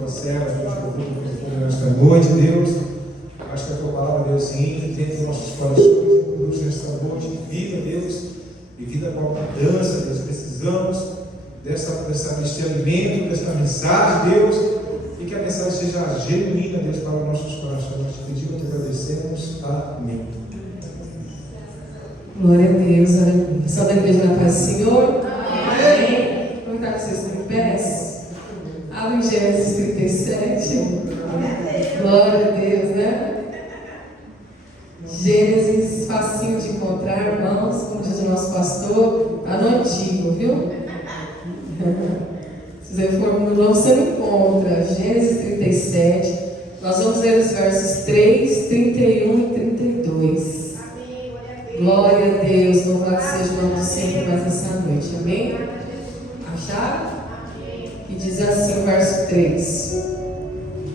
tua serva, Deus, por tudo nesta noite, Deus. Acho que a tua palavra, Deus, entra dentro dos nossos corações e produz nesta noite vida, Deus, e vida com abundância, Deus. Precisamos deste alimento, desta mensagem, Deus, e que a mensagem seja genuína, Deus, para os nossos corações. Nós te pedimos e te agradecemos. Amém. Glória a Deus, aleluia. Só da igreja na paz do Senhor. Amém. Vamos estar com vocês em pés. Abre em Gênesis 37. Glória a Deus, né? Gênesis, facinho de encontrar, irmãos, como diz o nosso pastor, está no antigo, viu? Se você for no novo, você não encontra. Gênesis 37, nós vamos ler os versos 3, 31 e 32. Glória a Deus, louvado seja o nome do Senhor mais essa noite, amém? Acharam? E diz assim o verso 3: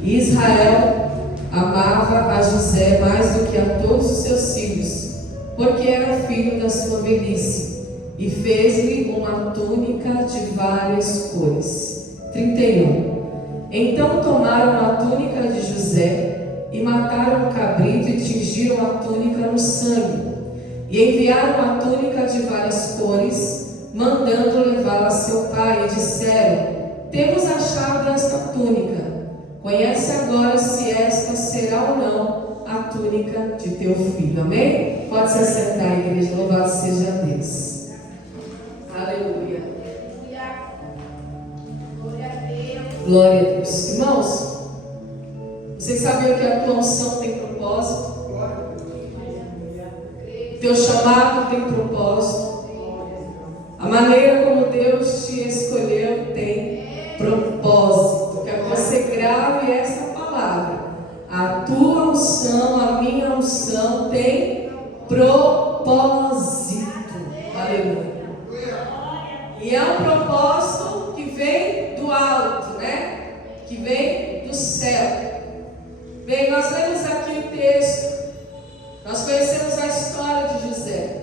Israel amava a José mais do que a todos os seus filhos, porque era filho da sua velhice, e fez-lhe uma túnica de várias cores. 31. Então tomaram a túnica de José e mataram o cabrito e tingiram a túnica no sangue. E enviaram a túnica de várias cores, mandando levá-la a seu pai, e disseram: Temos achado esta túnica. Conhece agora se esta será ou não a túnica de teu filho. Amém? Pode se assentar, igreja. Louvado seja Deus. Aleluia. Glória a Deus. Irmãos, vocês sabiam que a tua unção tem propósito? Teu chamado tem propósito. A maneira como Deus te escolheu tem propósito. Quero que você grave essa palavra. A tua unção, a minha unção tem propósito. Aleluia. E é um propósito que vem do alto, né? Que vem do céu. Bem, nós lemos aqui o texto. Nós conhecemos a história de José.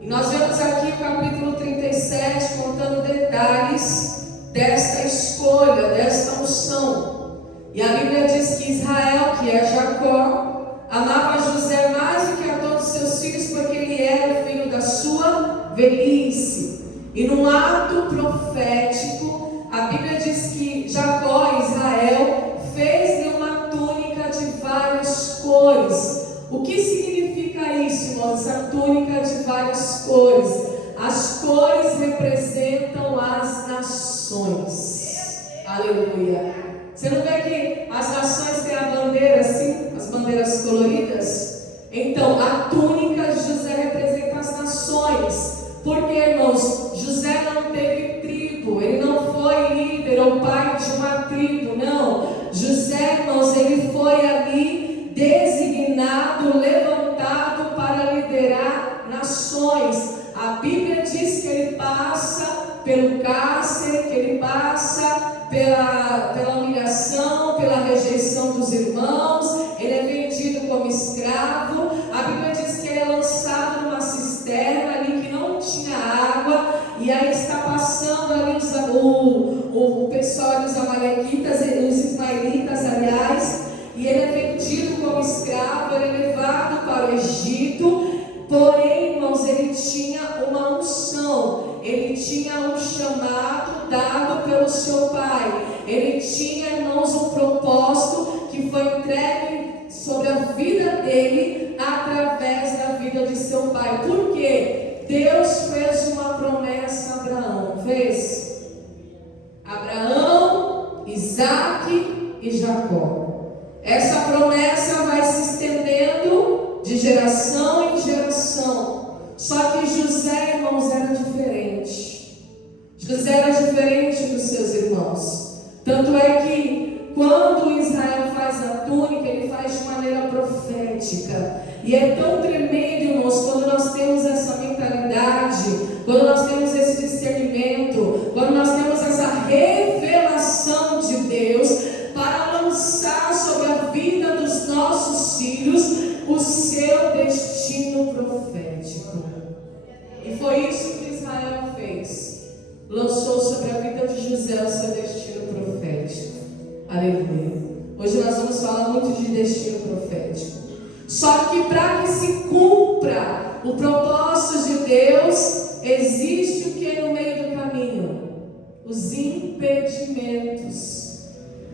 E nós vemos aqui o capítulo 37 contando detalhes desta escolha, desta unção. E a Bíblia diz que Israel, que é Jacó, amava José mais do que a todos os seus filhos, porque ele era o filho da sua velhice. E num ato profético, a Bíblia diz que Jacó, Israel, fez-lhe uma túnica de várias cores. O que significa isso, irmãos? Essa túnica de várias cores. As cores representam as nações. Aleluia. Você não vê que as nações têm a bandeira assim? As bandeiras coloridas? Então, a túnica de José representa as nações. Porque, irmãos, José não teve tribo. Ele não foi líder ou pai de uma tribo, não. José, irmãos, ele foi ali designado, levantado para liderar nações. A Bíblia diz que ele passa pelo cárcere, que ele passa pela humilhação, pela rejeição dos irmãos. Ele é vendido como escravo. A Bíblia diz que ele é lançado numa cisterna ali que não tinha água, e aí está passando ali o pessoal dos amalequitas, os ismaelitas, aliás. E ele é vendido como escravo, ele é levado para o Egito. Porém, irmãos, ele tinha uma unção, ele tinha um chamado dado pelo seu pai. Ele tinha, irmãos, um propósito que foi entregue sobre a vida dele através da vida de seu pai. Por quê? Deus fez uma promessa a Abraão, fez? Abraão, Isaque e Jacó. Essa promessa vai se estendendo de geração em geração. Só que José, irmãos, era diferente. José era diferente dos seus irmãos. Tanto é que quando Israel faz a túnica, ele faz de maneira profética. E é tão tremendo, irmãos, quando nós temos essa mentalidade, quando nós temos esse discernimento, quando nós temos essa revelação de Deus para lançar sobre a vida dos nossos filhos o seu destino profético. E foi isso que Israel fez. Lançou sobre a vida de José o seu destino profético. Aleluia. Hoje nós vamos falar muito de destino profético. Só que para que se cumpra o propósito de Deus, existe o que no meio do caminho? Os impedimentos,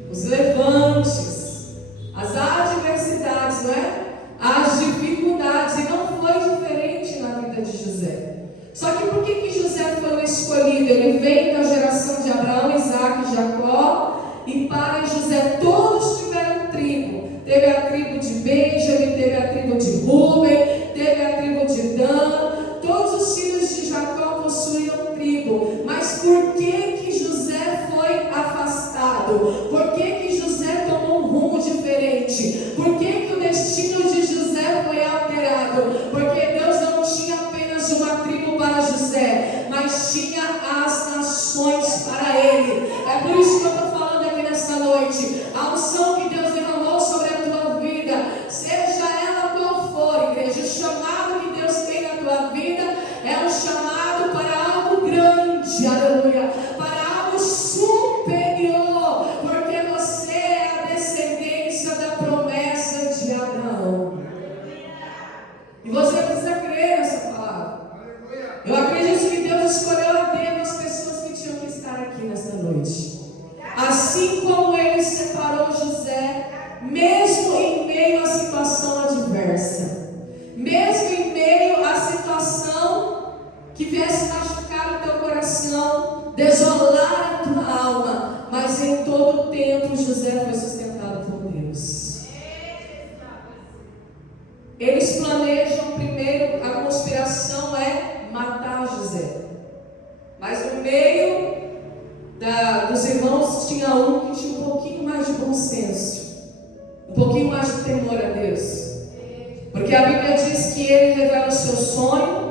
os levantes, as adversidades, não é? As dificuldades. E não foi diferente na vida de José. Só que por que José foi o escolhido? Ele veio da geração de Abraão, Isaac e Jacó. E para José todos tiveram tribo. Teve a tribo de Benjamim, teve a tribo de Rúben, teve a tribo de Dan. Todos os filhos de Jacó possuíam tribo. Mas por que José foi afastado? Por que José tomou um rumo diferente? Por que o destino de José foi alterado? Porque Deus não tinha apenas uma tribo para José, mas tinha as nações para ele. É por isso que eu estou falando aqui nesta noite. A unção que Deus derramou sobre a tua vida, seja ela qual for, igreja, o chamado que Deus tem na tua vida é um chamado para algo grande, aleluia, para algo superior, porque você é a descendência da promessa de Abraão. E você precisa crer nessa palavra. Eu acredito que Deus escolheu a dedo as pessoas que tinham que estar aqui nesta noite. Assim como Ele separou José, mesmo em meio à situação adversa, mesmo em meio à situação que viesse machucar o teu coração, desolar a tua alma, mas em todo o tempo José foi sustentado por Deus. Eles planejam primeiro, a conspiração é matar José, mas no meio dos irmãos tinha um que tinha um pouquinho mais de bom senso, um pouquinho mais de temor a Deus, porque a Bíblia diz que ele revela o seu sonho.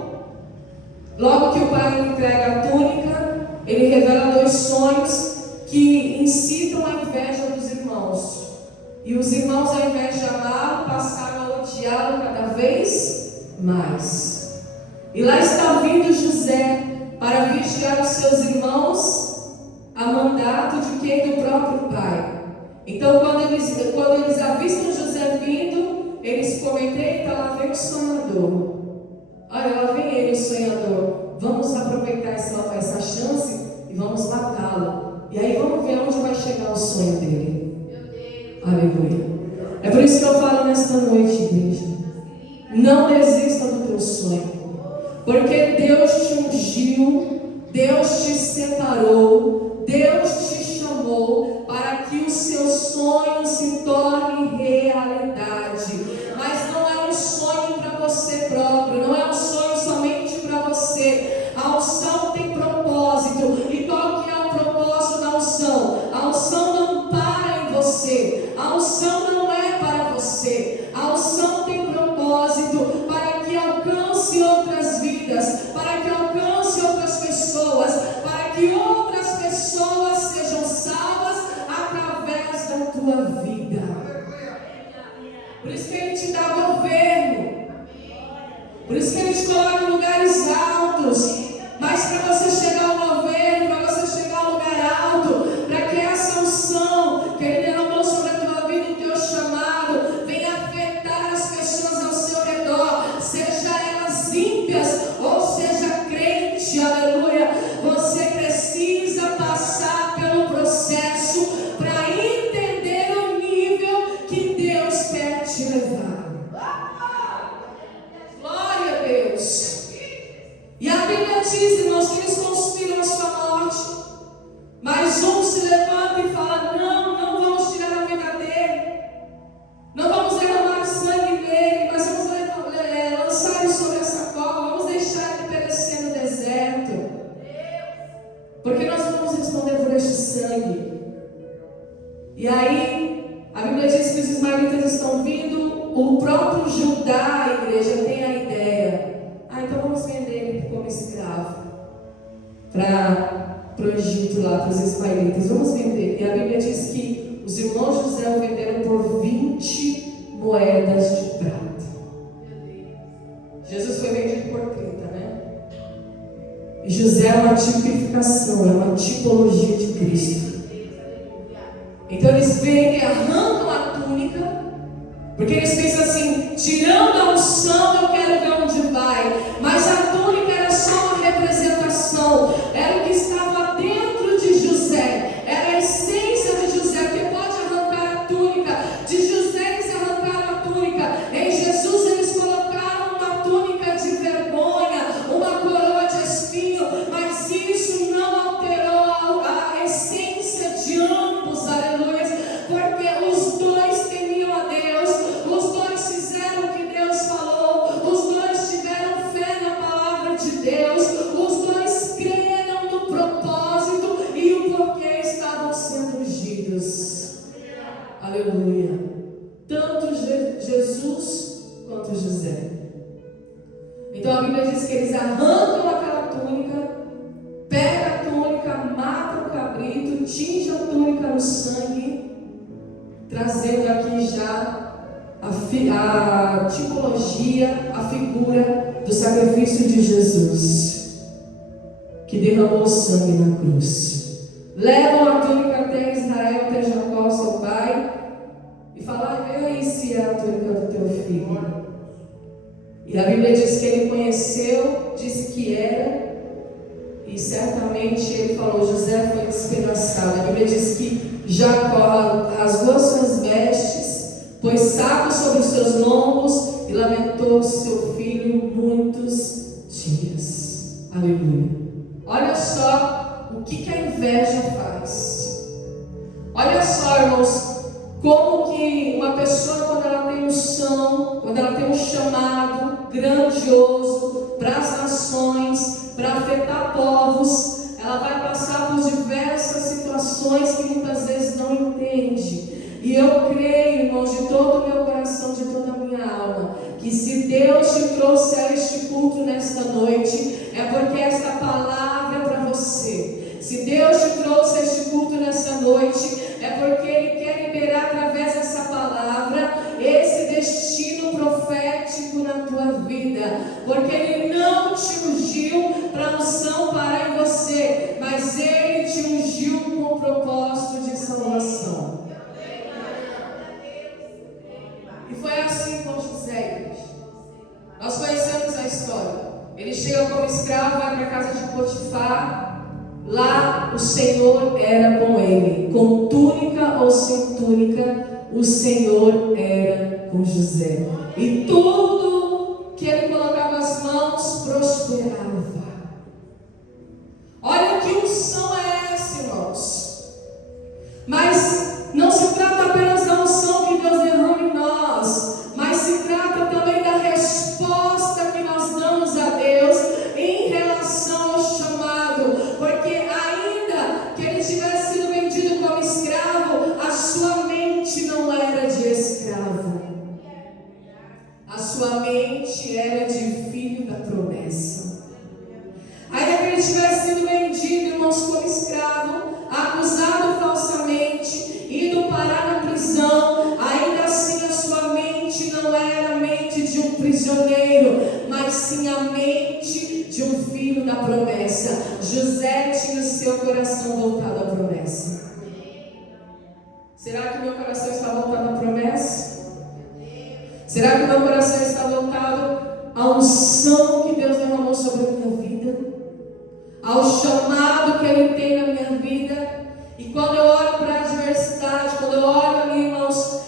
Logo que o pai lhe entrega a túnica, ele revela 2 sonhos que incitam a inveja dos irmãos, e os irmãos, ao invés de amá-lo, passaram a odiá-lo cada vez mais. E lá está vindo José para vigiar os seus irmãos, a mandato de quem? Do próprio pai. Então, quando eles avistam José vindo, eles comentam: eita, lá vem o sonhador. Olha, lá vem ele, o sonhador. Vamos aproveitar essa chance e vamos matá-lo. E aí vamos ver onde vai chegar o sonho dele. Aleluia. É por isso que eu falo nesta noite, igreja: não desista do teu sonho, porque Deus te ungiu, Deus te separou, Deus te chamou para que o seu sonho se torne realidade. Mas não é um sonho para você próprio, não é um sonho somente para você. A unção tem propósito. E qual que é o propósito da unção? A unção não para em você. A unção não é para você. A unção tem propósito para que alcance outras vidas, para que alcance outras pessoas, para que outras pessoas sejam salvas através da tua vida. Por isso que Ele te dá governo, por isso que Ele te coloca em lugares altos. Mas para você chegar ao governo, para você chegar ao lugar alto, para que essa unção que Ele derramou sobre a tua vida, o teu chamado, venha afetar as pessoas ao seu redor, seja elas ímpias ou seja crente, aleluia, você precisa passar pelo processo para entender o nível que Deus quer te levar. Glória a Deus. E a Bíblia diz, irmãos, que eles conspiram a sua morte, mas um se levanta e fala: não vamos tirar a vida dele, não vamos derramar sangue dele, mas vamos lançar ele sobre essa cova, vamos deixar ele perecer no deserto, porque nós vamos responder por este sangue. E aí a Bíblia diz que os ismaelitas estão vindo, o próprio Judá, a igreja, tem a ideia: então vamos vender ele como escravo para o Egito, lá para os ismaelitas, vamos vender. E a Bíblia diz que os irmãos de José o venderam por 20 moedas de prata. Jesus foi vendido por 30, né? José é uma tipificação, é uma tipologia de Cristo. Então eles vêm e arrancam a túnica, porque eles pensam assim: tirando a unção, eu quero ver onde vai. Mas a túnica era só uma representação, era o que estava dentro de José, era a essência de José. Que pode arrancar a túnica de José, eles arrancaram a túnica. Em Jesus eles colocaram uma túnica de vergonha, uma coroa de espinho, mas isso não alterou a essência de ambos, aleluia, porque os dois temiam a Deus, os dois fizeram o que Deus falou, os dois tiveram fé na palavra de Deus, os dois creram no propósito e o porquê estavam sendo ungidos. Aleluia. Tanto Jesus quanto José. Então a Bíblia diz que eles arrancam aquela túnica, pegam a túnica, matam o cabrito, tingem a túnica no sangue, trazendo aqui já a tipologia, a figura do sacrifício de Jesus, que derramou o sangue na cruz. Levam a túnica até Israel, até Jacó, seu pai, e falam: vê aí se é a túnica do teu filho. E a Bíblia diz que ele conheceu, disse que era, e certamente ele falou: José foi despedaçado. A Bíblia diz que Jacó rasgou suas vestes, pôs saco sobre os seus lombos e lamentou seu filho muitos dias. Aleluia. Olha só o que a inveja faz. Olha só, irmãos, como que uma pessoa, quando ela tem unção, quando ela tem um chamado grandioso para as nações, para afetar povos, ela vai passar por diversas situações que muitas vezes não entende. E eu creio, irmãos, de todo o meu coração, de toda a minha alma, que se Deus te trouxe a este culto nesta noite, é porque esta palavra é para você. Se Deus te trouxe a este culto nesta noite, é porque Ele quer liberar através dessa palavra esse destino profético na tua vida. Porque Ele não te ungiu para a unção parar em você, mas Ele te ungiu com o propósito de salvação. E foi assim com José. Nós conhecemos a história. Ele chega como escravo, vai para a casa de Potifar. Lá o Senhor era com ele, com túnica ou sem túnica, o Senhor era com José. E tudo que ele colocava as mãos prosperava. Olha que unção é essa, irmãos. Mas não se trata apenas da unção que Deus derrama em nós, mas se trata também da resposta que nós damos a Deus em relação ao chamado. Porque ainda que ele tivesse sido vendido como escravo, a sua mente não era de escravo. A sua mente era de filho da promessa. Ainda que ele tivesse sido vendido, irmãos, como escravo, acusado falsamente, ido parar na prisão, ainda assim a sua mente não era a mente de um prisioneiro, mas sim a mente de um filho da promessa. José tinha o seu coração voltado à promessa. Será que meu coração está voltado à promessa? Será que meu coração está voltado à unção que Deus derramou sobre a minha vida? Ao chamado que Ele tem na minha vida? E quando eu olho para a adversidade, quando eu olho ali, irmãos,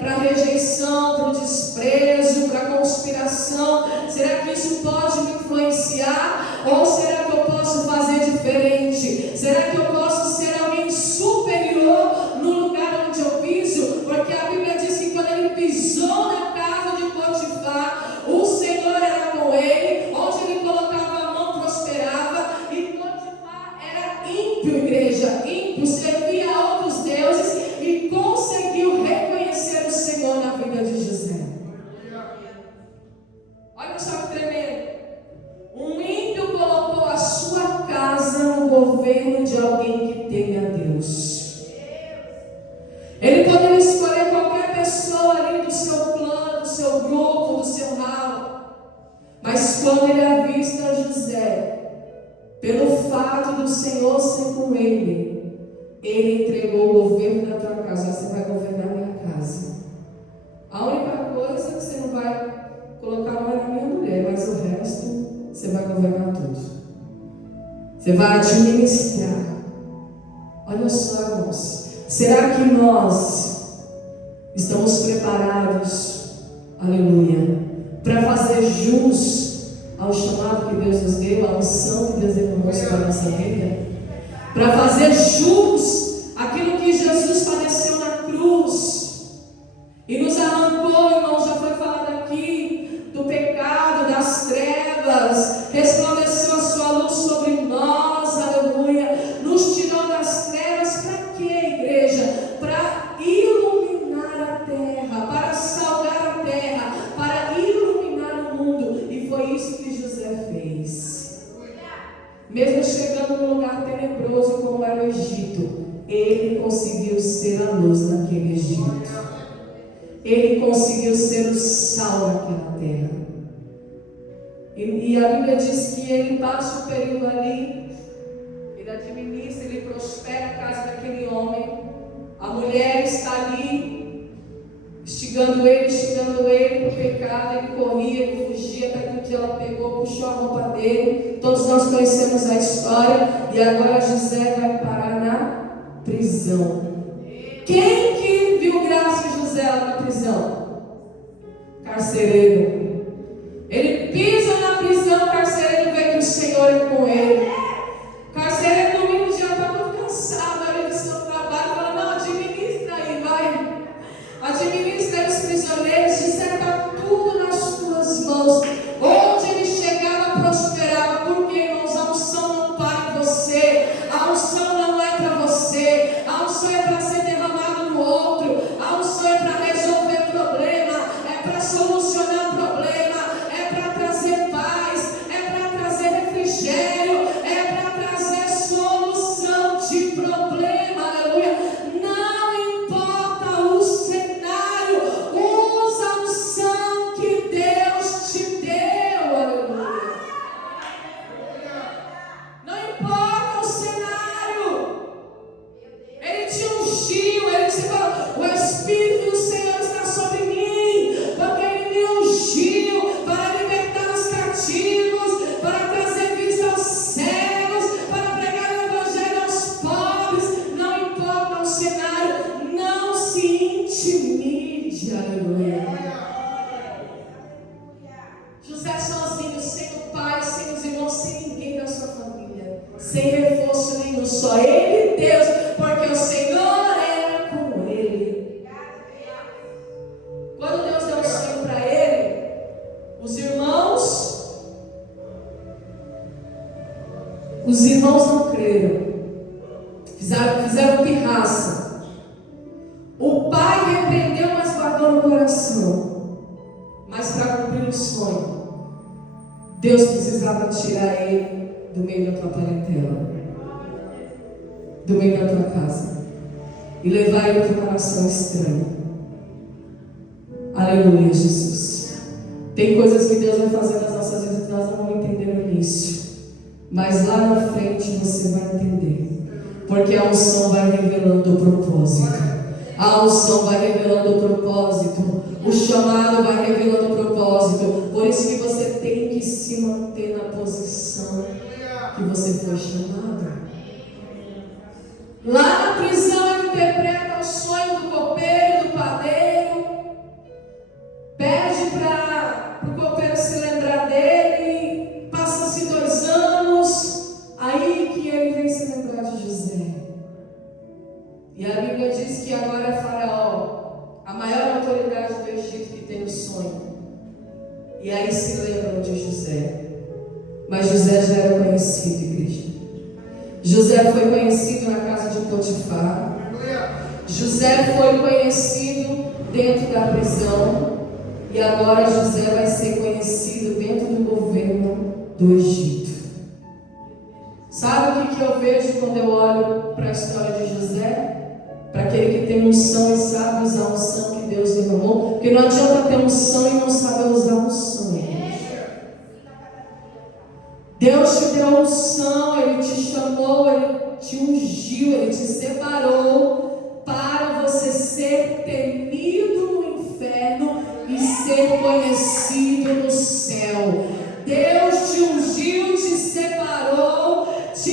para a rejeição, para o desprezo, para a conspiração, será que isso pode me influenciar? Ou será que eu posso fazer diferente? Será que eu posso ser alguém superior no lugar onde eu piso? Porque a Bíblia diz que quando ele pisou na casa de Potifar, o Senhor era com ele, onde ele colocava a mão prosperava, e Potifar era ímpio, igreja, ímpio, servia a outros deuses e conseguiu reconhecer o Senhor na vida de José. Olha só que tremendo. Um ímpio colocou a sua casa no governo de alguém que teme a Deus. Ele poderia escolher qualquer pessoa ali do seu plano, do seu grupo, do seu ramo. Mas quando ele avista José, pelo fato do Senhor ser com ele, ele entregou o governo Você vai administrar. Olha só, irmãos. Será que nós estamos preparados, aleluia, para fazer jus ao chamado que Deus nos deu, à unção que Deus derramou sobre a nossa vida? Para fazer jus àquilo que Jesus padeceu na cruz e nos arrancou, irmãos, já foi falado aqui, do pecado, das trevas, resplandeceu a sua luz sobre nós, aleluia, nos tirou das trevas. Para quê, igreja? Para iluminar a terra, para salgar a terra, para iluminar o mundo. E foi isso que José fez. Mesmo chegando num lugar tenebroso como era o Egito, ele conseguiu ser a luz naquele Egito. Ele conseguiu ser o sal naquela terra. E a Bíblia diz que ele passa o período ali, ele administra, ele prospera a casa daquele homem. A mulher está ali, instigando ele para o pecado. Ele corria, ele fugia, até que um dia ela pegou, puxou a roupa dele. Todos nós conhecemos a história. E agora José vai parar na prisão. Quem que viu graça em José lá na prisão? Carcereiro. Ele pisa na prisão, o carcereiro vê que o Senhor é com ele. O carcereiro no domingo já está muito cansado ali do seu trabalho. Fala, não, administra aí, vai. Administra aí os prisioneiros, disserta tudo nas tuas mãos. Onde ele chegava, prosperava. Porque, irmãos, a unção não para em você. A unção não é para você. A unção é para ser derramado no outro. A unção é para resolver problema. É para solucionar problema. É para trazer paz. É para trazer refrigério. É para trazer solução de problema. Aleluia. Não importa o cenário. Usa a unção que Deus te deu. Aleluia. Não importa o cenário. Ele te ungiu, ele te falou, o Espírito do Senhor está sobre mim, porque ele me ungiu para libertar os cativos, para trazer vista aos cegos, para pregar o evangelho aos pobres. Não importa o cenário, não se intimide. Aleluia. José sozinho, sem o pai, sem os irmãos, sem ninguém da sua família, sem reforço nenhum, só ele e Deus, porque o Senhor era com ele. Quando Deus deu um sonho para ele, os irmãos não creram, fizeram pirraça. O pai repreendeu, mas guardou no coração. Mas para cumprir o sonho, Deus precisava tirar ele do meio da tua parentela, do meio da tua casa, e levar ele para uma nação estranha. Aleluia, Jesus. Tem coisas que Deus vai fazer nas nossas vidas que nós não vamos entender no início, mas lá na frente você vai entender, porque a unção vai revelando o propósito. A unção vai revelando o propósito. O chamado vai revelando o propósito. Por isso que você tem que se manter na posição que você foi chamado. Lá na prisão ele interpreta o sonho do copeiro, do padeiro. Pede para o copeiro se lembrar dele. Passa-se 2 anos. Aí que ele vem se lembrar de José. E a Bíblia diz que agora é Faraó, a maior autoridade do Egito, que tem o sonho. E aí se lembram de José. Mas José já era conhecido, igreja. José foi conhecido na casa de Potifar. José foi conhecido dentro da prisão. E agora José vai ser conhecido dentro do governo do Egito. Sabe o que eu vejo quando eu olho para a história de José? Para aquele que tem unção e sabe usar a unção que Deus derramou. Porque não adianta ter unção e não saber usar a unção. Deus te deu unção, Ele te chamou, Ele te ungiu, Ele te separou para você ser temido no inferno e ser conhecido no céu. Deus te ungiu, te separou, te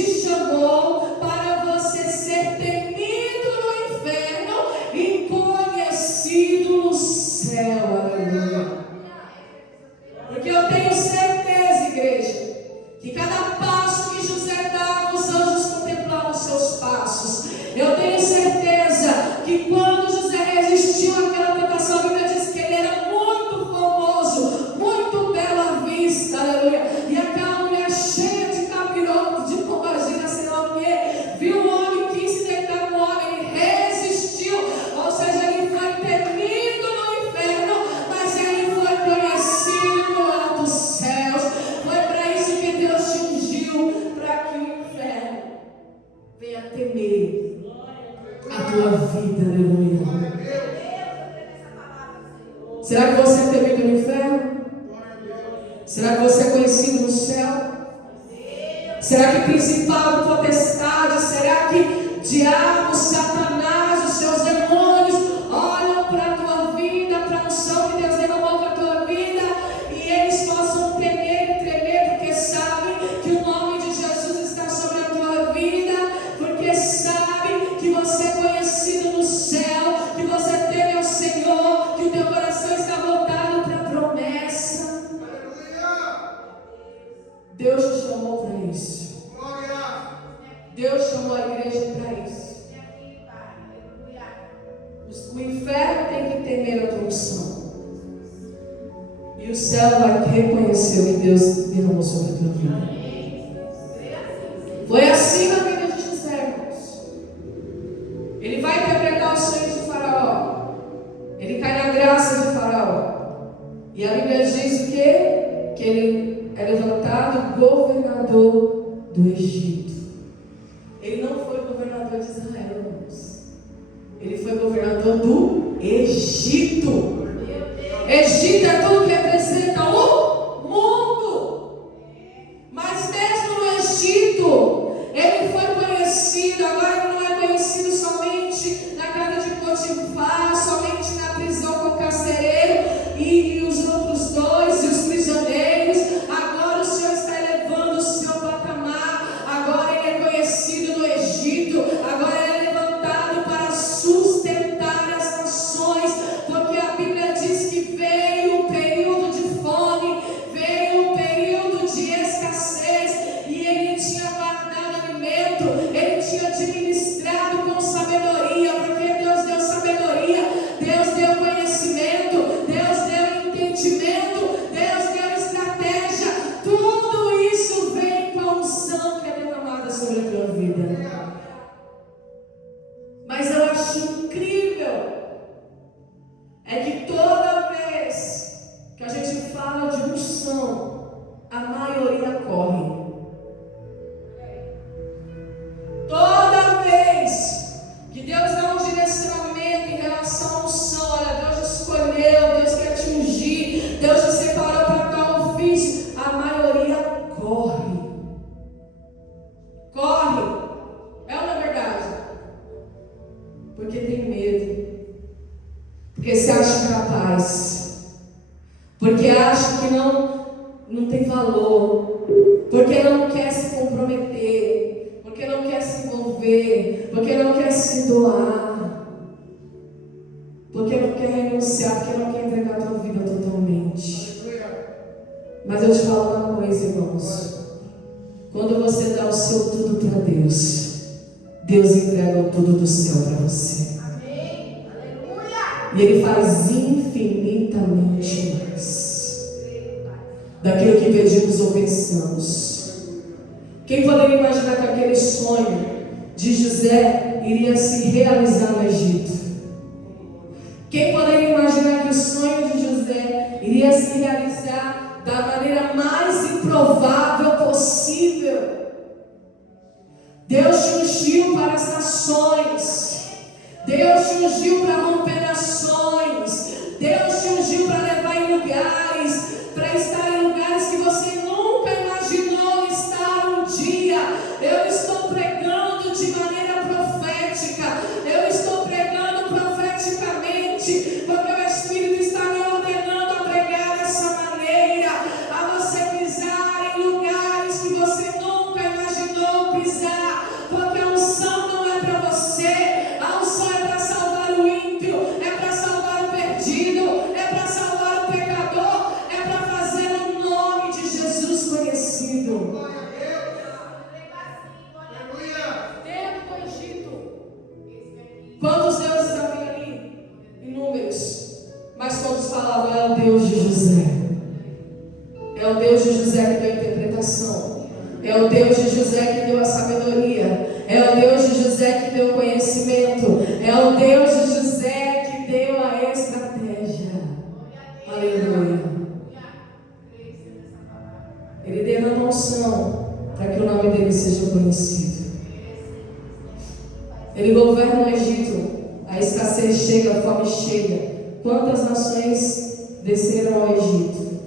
que quando José resistiu àquela tentação, a Bíblia diz que ele era muito famoso, muito belo à vista, aleluia. E aquela mulher cheia de capiroto, de pombagira, sei lá o que, viu o homem, quis se deitar com o homem, ele resistiu, ou seja, ele foi temido no inferno, mas ele foi conhecido no alto dos céus. Foi para isso que Deus te ungiu, para que o inferno venha temer a tua vida, aleluia. Será que você é temido no inferno? Será que você é conhecido no céu? Será que principado, potestade, será que diabo, Satanás, os seus demônios olham para a tua vida, para a unção que Deus derramou para a tua vida, e eles possam temer e tremer, porque sabem que o nome de Jesus está sobre a tua vida, porque sabem que você é conhecido no céu, que você teme ao Senhor, que o teu coração está voltado para a promessa. Deus te chamou para isso. Deus chamou a igreja para isso. O inferno tem que temer a tua unção. E o céu vai reconhecer o que Deus derramou sobre a tua vida. Foi assim na vida de José, irmãos. Ele vai interpretar os sonhos de Faraó. Ele cai na graça de Faraó. E a Bíblia diz o quê? Que ele é levantado governador do Egito. Ele não foi governador de Israel, irmãos. Ele foi governador do Egito. Egito é tudo que representa o mundo. Mas mesmo no Egito, ele foi conhecido. Agora ele não é conhecido somente na casa de Potifar, somente na prisão com o carcereiro e os outros dois, e os prisioneiros. Agora o Senhor está elevando o seu patamar. Agora ele é conhecido no Egito. Agora ele é levantado para sustentar as nações, porque a Bíblia diz que veio um período de fome, veio um período de escassez, e ele tinha guardado alimento, ele tinha administrado com sabedoria, porque Deus deu sabedoria, Deus deu conhecimento, Deus deu entendimento, Deus deu estratégia. Tudo isso vem com a unção que é derramada sobre a tua vida. Mas eu acho incrível é que toda vez que a gente fala de unção, a maioria corre. Toda vez que Deus dá um direcionamento em relação à unção, olha, Deus te escolheu, Deus quer te ungir, Deus te separou para tal ofício, a maioria corre. Corre. É uma verdade. Porque tem medo. Porque se acha incapaz. Porque acha que não tem valor. Porque não quer se comprometer. Porque não quer se envolver. Porque não quer se doar. Porque não quer renunciar. Porque não quer entregar a tua vida totalmente. Mas eu te falo uma coisa, irmãos. Quando você dá o seu tudo para Deus, Deus entrega o tudo do céu para você. Amém. Aleluia. E Ele faz infinitamente mais daquilo que pedimos ou pensamos. Quem poderia imaginar que aquele sonho de José iria se realizar no Egito? Quem poderia imaginar que o sonho de José iria se realizar da maneira mais improvável possível? Deus te ungiu para as nações. Deus te ungiu para romper nações. Deus te ungiu para levar em lugares, para estar em lugares que você nunca imaginou estar um dia. Eu estou pregando de maneira profética. Eu estou pregando profeticamente, porque o Espírito está me ordenando a pregar dessa maneira, a você pisar em lugares que você nunca imaginou pisar, porque a unção não é para você, a unção é para salvar o ímpio, é para salvar o perdido, é para salvar o pecador, é para fazer o Deus de José. É o Deus de José que deu a interpretação. É o Deus de José que deu a sabedoria. É o Deus de José que deu o conhecimento. É o Deus de José que deu a estratégia. Aleluia. Ele derrama unção para que o nome dele seja conhecido. Ele governa o Egito. A escassez chega, a fome chega. Quantas nações desceram ao Egito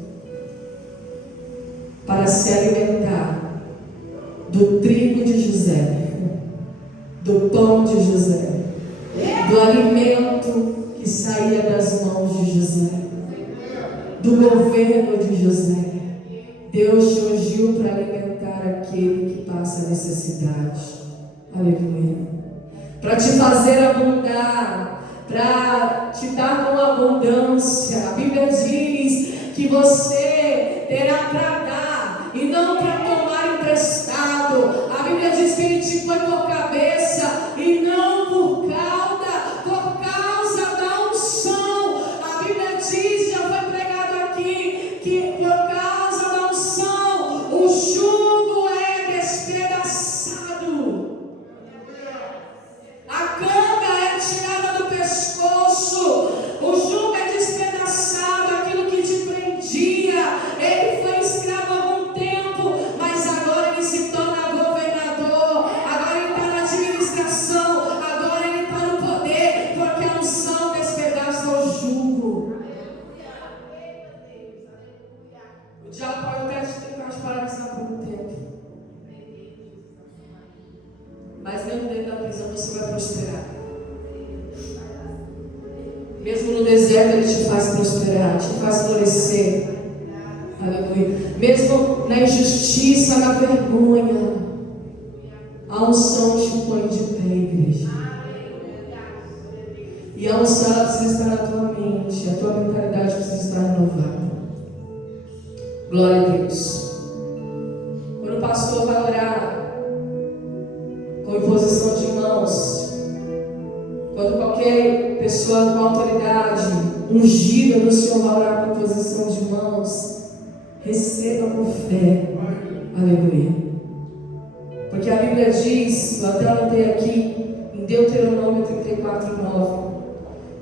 para se alimentar do trigo de José, do pão de José, do alimento que saía das mãos de José, do governo de José? Deus te ungiu para alimentar aquele que passa necessidade. Aleluia. Para te fazer abundar, para te dar com abundância. A Bíblia diz que você terá para dar e não para tomar emprestado. A Bíblia diz que Ele te põe por cabeça e não por causa da unção. A Bíblia diz, já foi pregado aqui, que por causa da unção o jugo é despedaçado. A canga é tirada do pescoço, o jugo é despedaçado, aquilo que te prendia. Ele foi escravo há algum tempo, mas agora ele se torna governador, agora ele está na administração, agora ele está no poder, porque a unção despedaça o jugo. O diabo pode até te tentar te paralisar por um tempo, mas mesmo dentro da prisão você vai prosperar. Mesmo no deserto Ele te faz prosperar, te faz florescer. Aleluia. Mesmo na injustiça, na vergonha, a unção te põe de pé, igreja. E a unção precisa estar na tua mente, a tua mentalidade precisa estar renovada. Glória a Deus. Quando o pastor vai orar com imposição de mãos, quando qualquer pessoa com autoridade ungida no Senhor vai orar com imposição de mãos, receba com fé. Aleluia. Porque a Bíblia diz, eu até anotei aqui em Deuteronômio 34:9,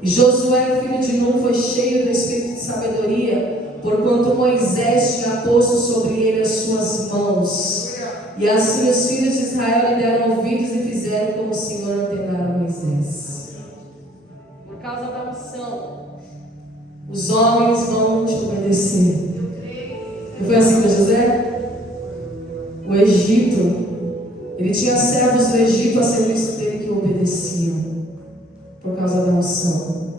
e Josué, filho de Nun, foi cheio do espírito de sabedoria, porquanto Moisés tinha posto sobre ele as suas mãos. E assim os filhos de Israel lhe deram ouvidos e fizeram como o Senhor ordenara a Moisés. Por causa da unção, os homens vão te obedecer. Não foi assim com José? O Egito, ele tinha servos do Egito a serviço dele que o obedeciam, por causa da unção.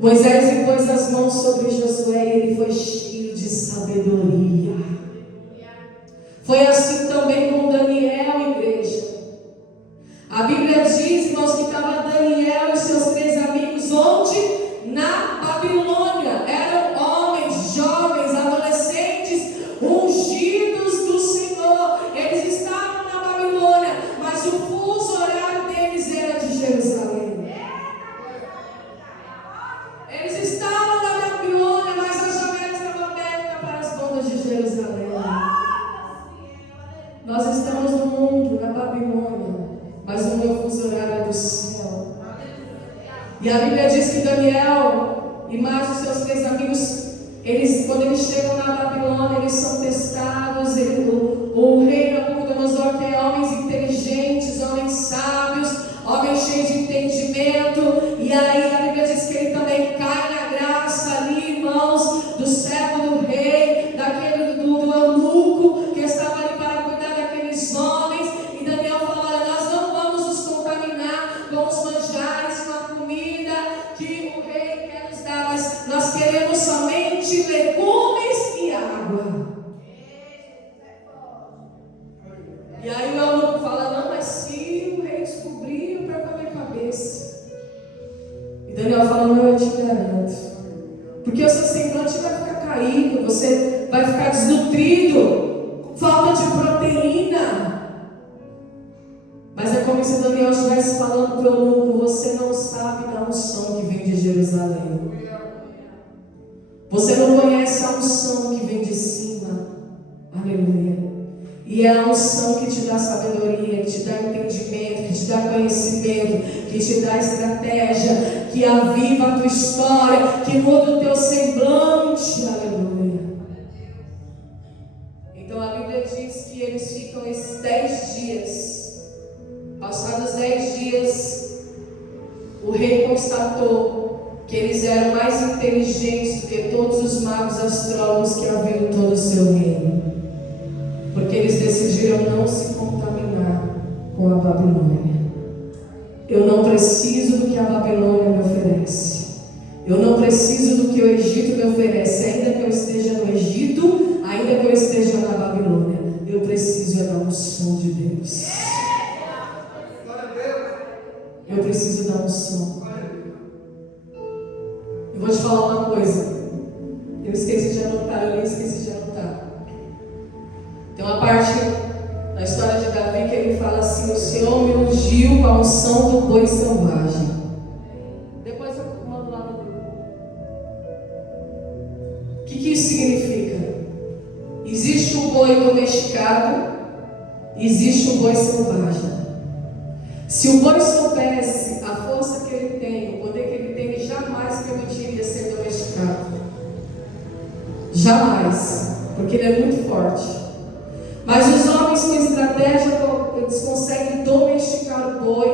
Moisés impôs as mãos sobre Josué e ele foi cheio de sabedoria. Foi assim também com Daniel, igreja. A Bíblia diz, irmãos, que estava Daniel e seus 3 amigos, onde? Na Babilônia. Eram homens, jovens, adolescentes, ungidos do Senhor. Eles estavam na Babilônia, mas o fuso horário deles era de Jerusalém. Eles estavam na Babilônia, mas a janela estava aberta para as bandas de Jerusalém. Nós estamos no mundo, na Babilônia, mas o meu fuso horário é do céu. E a Bíblia diz que Daniel e mais os seus 3 amigos, quando eles chegam na Babilônia, eles são testados. O rei Nabucodonosor quer homens inteligentes, homens sábios, homens cheios de entendimento. E aí a Bíblia diz que ele também cai na graça ali, irmãos, do servo do rei, do eunuco que estava ali para cuidar daqueles homens. E Daniel falou: olha, nós não vamos nos contaminar com os manjares, com a comida que o rei quer nos dar, mas nós queremos somente legumes e água. E aí o eunuco fala: não, mas se o rei descobrir, eu perco a minha cabeça. E Daniel fala: não, eu te garanto, porque o seu semblante vai ficar caído, você vai ficar desnutrido, falta de proteína. Mas é como se Daniel estivesse falando para o eunuco: você não sabe da unção que vem de Jerusalém. Você E é a unção que te dá sabedoria, que te dá entendimento, que te dá conhecimento, que te dá estratégia, que aviva a tua história, que muda o teu semblante. Aleluia. Então a Bíblia diz que eles ficam esses 10 dias. Passados 10 dias, o rei constatou que eles eram mais inteligentes do que todos os magos astrólogos que haviam em todo o seu reino. Porque eles decidiram não se contaminar com a Babilônia. Eu não preciso do que a Babilônia me oferece. Eu não preciso do que o Egito me oferece. Ainda que eu esteja no Egito, ainda que eu esteja na Babilônia, eu preciso da unção de Deus. Eu preciso da unção. Eu vou te falar uma coisa. Eu esqueci de anotar, eu nem esqueci de anotar. Tem uma parte na história de Davi que ele fala assim: o Senhor me ungiu com a unção do boi selvagem. Depois eu mando lá no grupo. O que isso significa? Existe o boi domesticado, existe o boi selvagem. Se o boi soubesse a força que ele tem, o poder que ele tem, ele jamais permitiria ser domesticado. Jamais, porque ele é muito forte. Mas os homens com estratégia, eles conseguem domesticar o boi,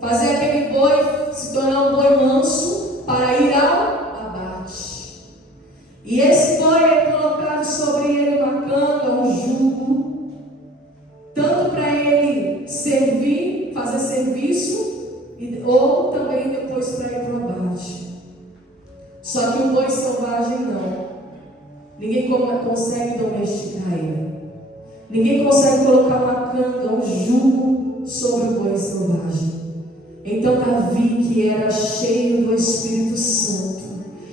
fazer aquele boi se tornar um boi manso para ir ao abate. E esse boi é colocado sobre ele uma canga, um jugo, tanto para ele servir, fazer serviço, ou também depois para ir para o abate. Só que o boi selvagem não. Ninguém consegue domesticar ele. Ninguém consegue colocar uma canga, um jugo sobre o boi selvagem. Então Davi, que era cheio do Espírito Santo,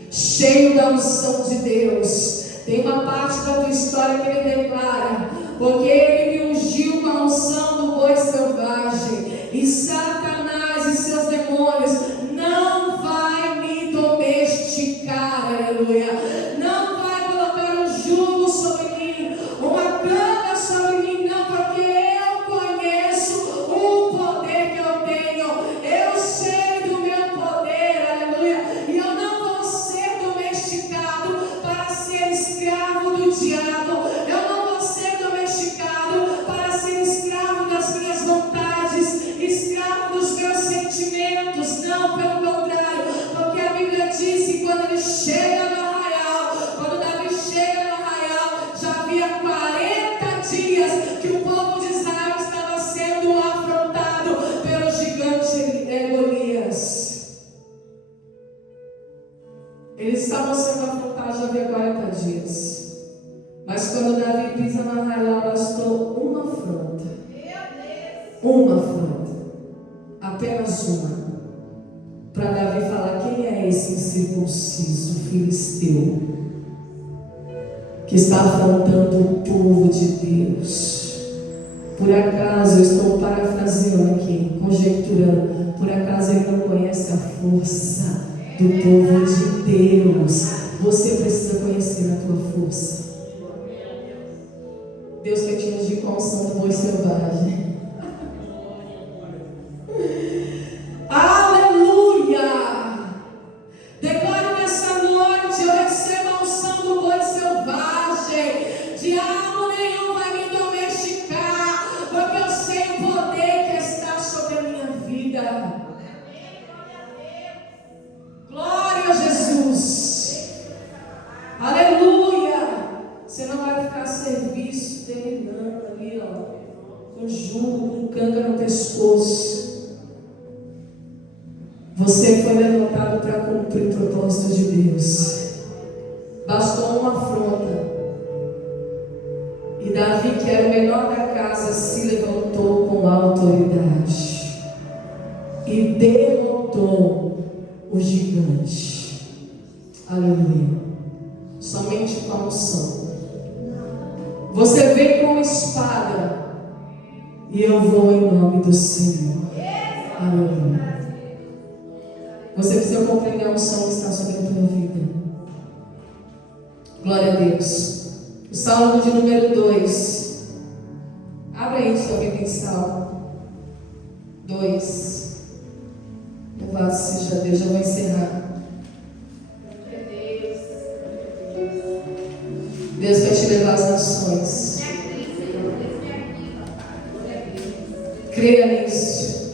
cheio da unção de Deus, tem uma parte da tua história que ele declara: porque ele me ungiu com a unção do boi selvagem, e Satanás e seus demônios não vai me domesticar. Aleluia. Não vai colocar um jugo sobre mim, uma canga sobre mim, não, porque eu conheço o poder que eu tenho. Eu sei do meu poder, aleluia. E eu não vou ser domesticado para ser escravo do diabo. Eu não vou ser domesticado para ser escravo das minhas vontades, escravo dos meus sentimentos. Não, pelo contrário, porque a Bíblia diz que quando ele chega no arraial, quando Davi chega no arraial, já havia 40 dias que o povo de Israel estava sendo afrontado pelo gigante Golias. Eles estavam sendo afrontados já havia 40 dias. Mas quando Davi pisa no arraial, bastou uma afronta. Uma afronta. Apenas uma. Para Davi falar: quem é esse incircunciso filisteu que está afrontando o povo de Deus? Por acaso, eu estou parafraseando aqui, conjecturando, por acaso ele não conhece a força do povo de Deus? Você precisa conhecer a tua força. Deus quer te ungir com a unção do boi selvagem. Aleluia! Declaro nessa noite: eu recebo a unção do boi selvagem. Diabo nenhum vai me domesticar, porque eu sei o poder que está sobre a minha vida. Glória a Jesus. Aleluia. Você não vai ficar a serviço terminando ali, ó, com jugo, com canga no pescoço. Você foi levantado para cumprir o propósito de Deus. Bastou uma afronta. E Davi, que era o menor da casa, se levantou com autoridade e derrotou o gigante. Aleluia. Somente com a unção. Você vem com espada e eu vou em nome do Senhor. Aleluia. Você precisa compreender a unção que está sobre a tua vida. Glória a Deus. O Salmo de número 2. aí sua Bíblia em Salmo 2. Louvado seja Deus, já vou encerrar. Deus quer te levar às nações. Creia nisso.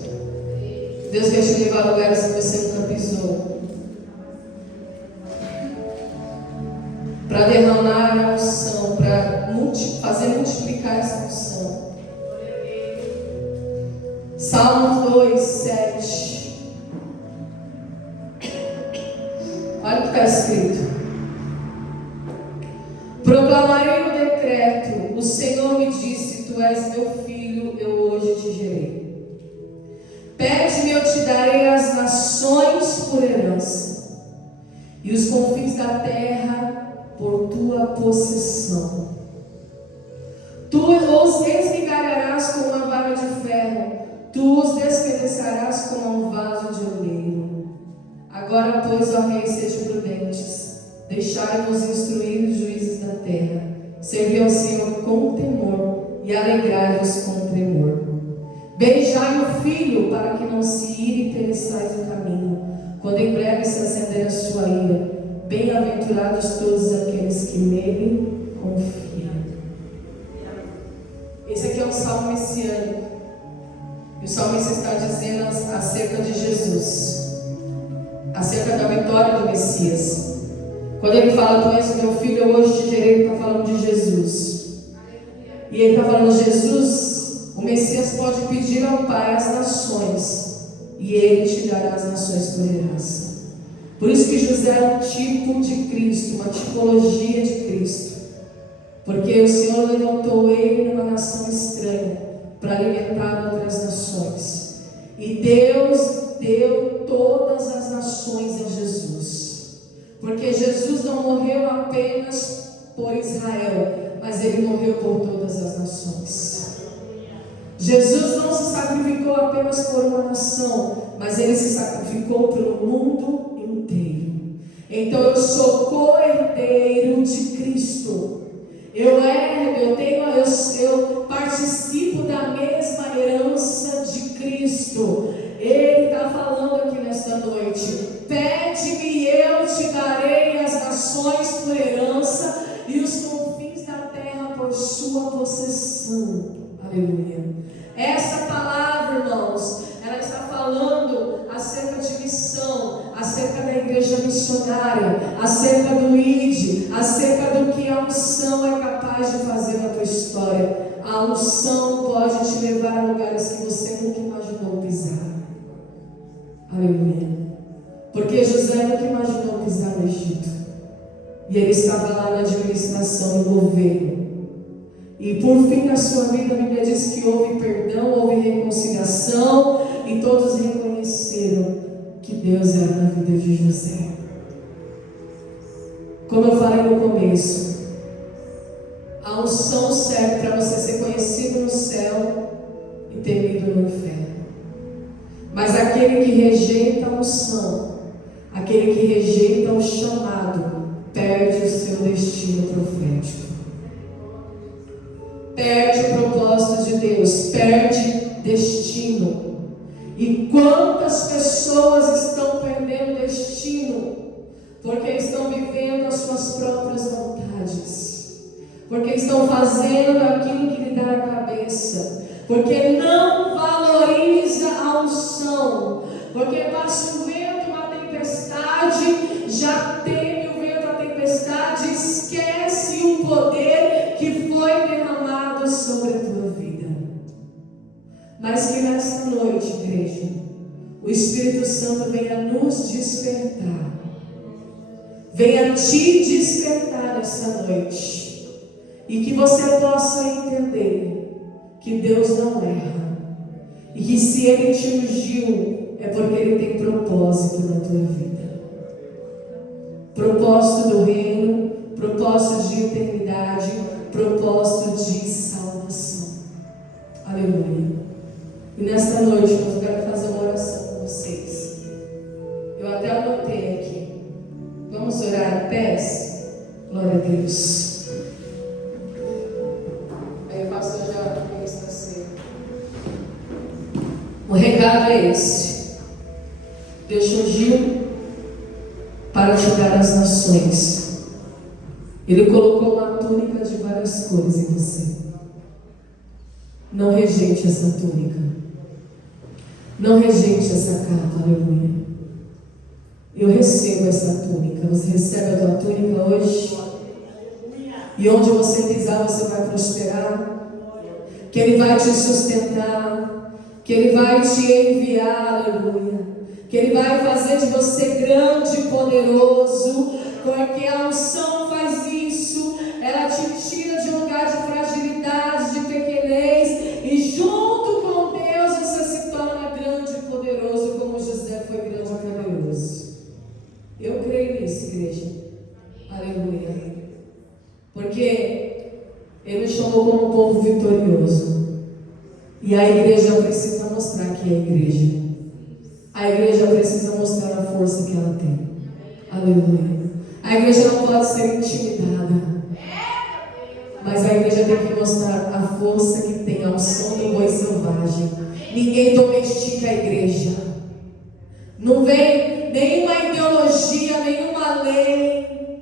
Deus quer te levar a lugares que você nunca pisou. Para derramar a unção, para fazer multiplicar essa unção. Salmo 2, 7. Olha o que está escrito. Proclamarei o decreto. O Senhor me disse: Tu és meu filho, eu hoje te gerei. Pede-me, eu te darei as nações por herança, e os confins da terra por tua possessão. Tu os esmigalharás com uma vara de ferro, tu os despedaçarás como um vaso de oleiro. Agora, pois, ó rei, sejam prudentes, deixai-vos instruir os juízes da terra. Servi ao Senhor com temor e alegrai-vos com tremor. Beijai o filho, para que não se ire e pereçais o caminho, quando em breve se acender a sua ira. Bem-aventurados todos aqueles que nele confiam. Esse aqui é um salmo messiânico. E o salmista está dizendo acerca de Jesus, acerca da vitória do Messias. Quando ele fala: Tu és meu filho, eu hoje te gerei, ele está falando de Jesus. E ele está falando: Jesus, o Messias pode pedir ao Pai as nações, e ele te dará as nações por herança. Por isso que José é um tipo de Cristo, uma tipologia de Cristo. Porque o Senhor levantou ele numa nação estranha para alimentar outras nações. E Deus deu todas as nações a Jesus. Porque Jesus não morreu apenas por Israel, mas ele morreu por todas as nações. Jesus não se sacrificou apenas por uma nação, mas ele se sacrificou pelo mundo inteiro. Então eu sou co-herdeiro de Cristo. Eu participo da mesma herança de Cristo. Ele está falando aqui nesta noite: pede-me e eu te darei as nações por herança e os confins da terra por sua possessão. Aleluia. Essa palavra, irmãos, ela está falando acerca de missão, acerca da igreja missionária, acerca do ID, acerca do que a unção é capaz de fazer na tua história. A unção pode te levar a lugares que você nunca imaginou pisar. Aleluia. Porque José nunca imaginou pisar no Egito, e ele estava lá na administração, no governo. E por fim na sua vida, a Bíblia diz que houve perdão, houve reconciliação, e todos reconheceram que Deus era na vida de José. Como eu falei no começo, a unção serve para você ser conhecido no céu e temido no inferno. Mas aquele que rejeita a unção, aquele que rejeita o chamado, perde o seu destino profético. Perde o propósito de Deus, perde destino. E quantas pessoas estão perdendo destino porque estão vivendo as suas próprias vontades, porque estão fazendo aquilo que lhe dá a cabeça, porque não valoriza a unção, porque passa um vento, uma tempestade, já teme o vento, a tempestade, esquece o poder que foi derramado sobre a tua vida. Mas que nesta noite, igreja, o Espírito Santo venha nos despertar, venha te despertar nessa noite, e que você possa entender que Deus não erra, e que se Ele te ungiu é porque Ele tem propósito na tua vida, propósito do reino, propósito de eternidade, propósito de salvação. Aleluia. E nesta noite eu quero fazer uma oração com vocês. Eu até anotei aqui. Vamos orar em pés? Glória a Deus. Aí o pastor já ministra assim. para te dar as nações. Ele colocou uma túnica de várias cores em você. Não rejeite essa túnica. Não rejeite essa capa, aleluia. Eu recebo essa túnica. Você recebe a tua túnica hoje? E onde você pisar, você vai prosperar. Que Ele vai te sustentar. Que Ele vai te enviar, aleluia. Que Ele vai fazer de você grande e poderoso. Porque a unção faz isso. Ela te tira de um lugar de fragilidade, de pequenez. E junto com Deus você se torna grande e poderoso, como José foi grande e poderoso. Eu creio nisso, igreja. Aleluia. Porque Ele nos chamou como um povo vitorioso. E a igreja precisa mostrar que é a igreja. A igreja precisa mostrar a força que ela tem. Aleluia. A igreja não pode ser intimidada. Mas a igreja tem que mostrar a força que tem, a unção do boi selvagem. Ninguém domestica a igreja. Não vem nenhuma ideologia, nenhuma lei,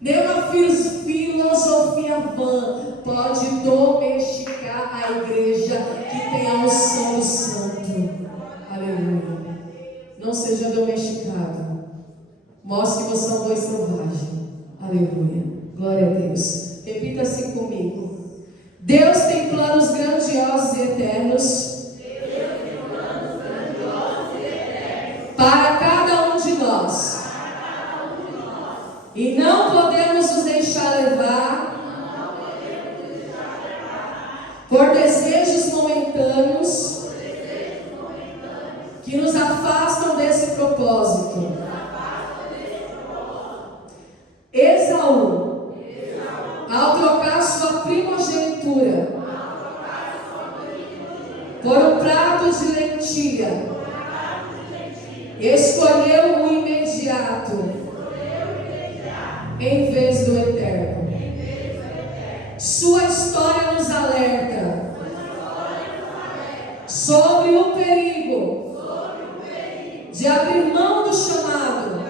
nenhuma filosofia vã pode domesticar a igreja que tem a unção do santo. Aleluia. Não seja domesticado. Mostre que você é um boi selvagem. Aleluia. Glória a Deus. Repita assim comigo. Deus tem planos grandiosos e eternos para cada um de nós. E não podemos nos deixar levar por desejos momentâneos que nos afastam desse propósito. Esaú, ao trocar sua primogenitura por um prato de lentilha, escolheu o imediato em vez do eterno. Sua história nos alerta sobre o perigo de abrir mão do chamado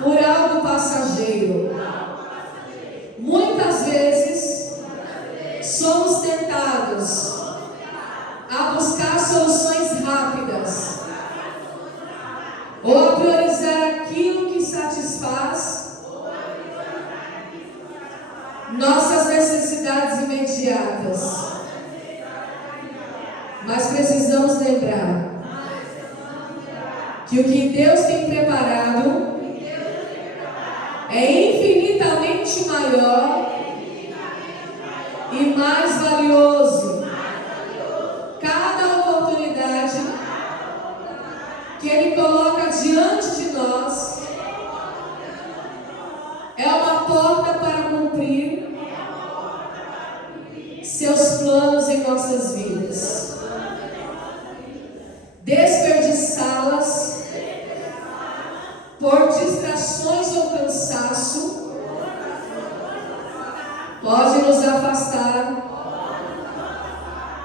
por algo passageiro. Muitas vezes somos tentados a buscar soluções rápidas ou a priorizar aquilo que satisfaz nossas necessidades imediatas. Mas precisamos lembrar que o que Deus tem preparado é infinitamente maior e mais valioso. Cada oportunidade que Ele coloca diante de nós é uma porta para cumprir seus planos em nossas vidas. Desperdiçá-las por distrações ou cansaço pode nos afastar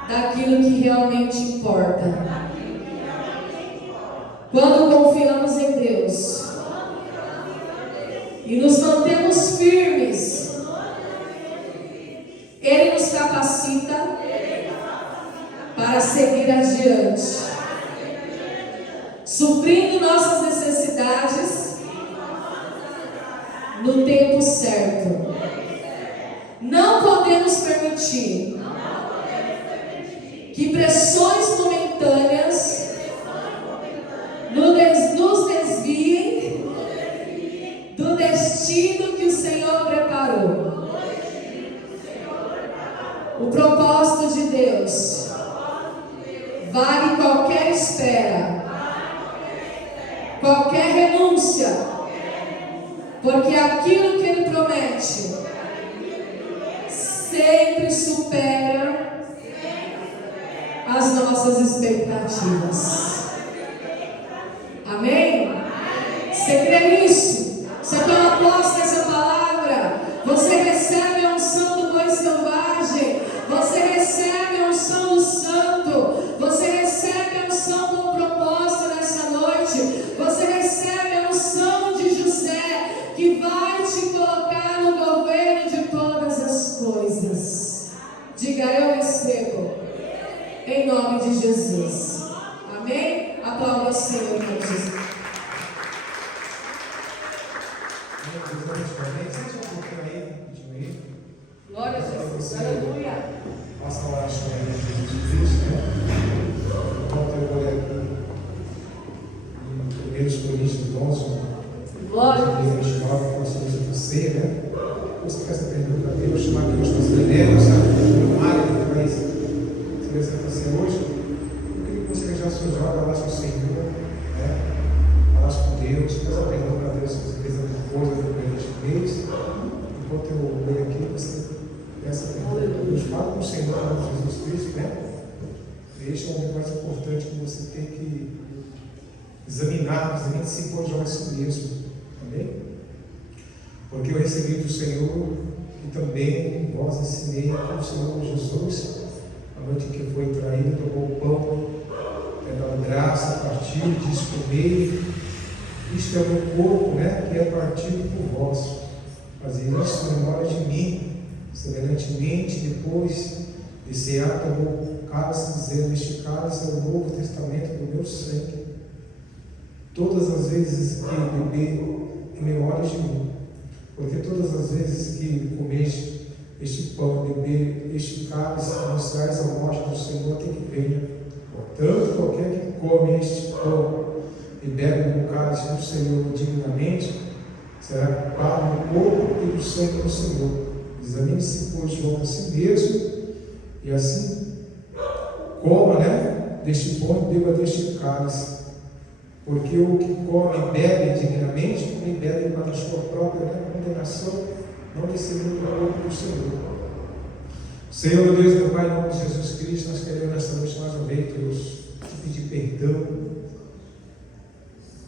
daquilo que realmente importa. Quando confiamos em Deus e nos mantemos firmes, Ele nos capacita para seguir adiante, suprindo nossas necessidades no tempo certo. Não podemos permitir que pressões momentâneas nos desviem do destino que o Senhor preparou. O propósito de Deus vale qualquer espera, qualquer renúncia, porque aquilo que Ele promete sempre supera as nossas expectativas. Amém? Você crê nisso? Você toma posse dessa palavra? Você recebe a unção do boi selvagem? Você recebe a unção do santo? Você recebe a unção do propósito nessa noite? Você recebe a unção de nome de Jesus. Amém? Aplauda o Senhor em nome de Jesus. Glória a Jesus. Aleluia. Nossa oração é Jesus Cristo, né? Enquanto eu olho aqui em 1 Coríntios 11, Glória a Deus. 29, que nós somos a você, né? Você quer essa pergunta a Deus, chamar Deus para ser leve, sabe? No mar, ele vai se apresentar para você hoje. Eu queria que você fechasse seus olhos, falasse com o Senhor, né? Falasse com Deus, faz a pergunta para Deus se você fez alguma coisa depois deste mês. Enquanto eu leio aqui, você peça a pergunta para Deus. Fala com o Senhor, em nome de Jesus Cristo, né? Este é o momento mais importante que você tem que examinar se pode jogar a si mesmo. Amém? Porque eu recebi do Senhor e também vós ensinei com o Senhor Jesus, a noite que foi traído, tomou o pão, dando graça, partiu e disse: comei, isto é o meu corpo, né, que é partido por vós. Fazer isso em memória de mim. Semelhantemente, depois de cear, tomou o cálice, dizendo: este cálice é o novo testamento do meu sangue. Todas as vezes que beber, em memória de mim. Porque todas as vezes que comeste este pão, beber este cálice, anunciais a morte do Senhor até que venha. Portanto, qualquer que come este pão e bebe do cálice do Senhor dignamente, será culpado do corpo e do sangue do Senhor. Examine-se, pois, João a si mesmo, e assim coma, né, deste pão e beba deste cálice. Porque o que come e bebe dignamente, come e bebe para a sua própria condenação, não recebendo o corpo do Senhor. Senhor, meu Deus, meu Pai, em nome de Jesus Cristo, nós queremos nesta noite mais uma vez, Deus, te pedir perdão.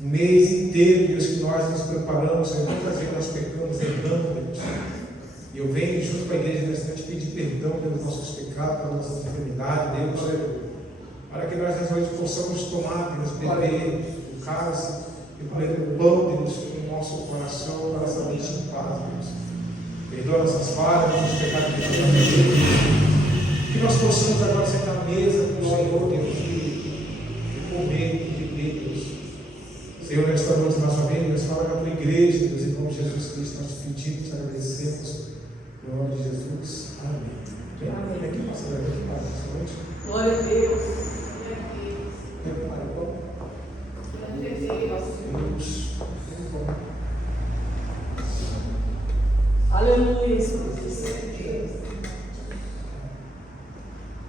Um mês inteiro, Deus, que nós nos preparamos, Senhor, muitas vezes nós pecamos errando, Deus. E eu venho junto com a igreja nesta noite pedir perdão pelos nossos pecados, pelas nossas enfermidades, Deus, para que nós nessa noite possamos tomar, Deus, beber o cálice e comer o pão, Deus, no nosso coração, para essa mente em paz, Deus. Perdoa nossas falhas, nossos pecados que nós temos. Que nós possamos agora sentar à mesa com o Senhor, Deus, e comer e beber, Deus. Senhor, nesta noite, nossa vida, Deus, fala com a tua igreja, Deus, em nome de Jesus Cristo, nós te pedimos, te agradecemos, em nome de Jesus. Amém. Amém. Aqui, pastor, aqui, nesta noite. Glória a Deus. Aleluia,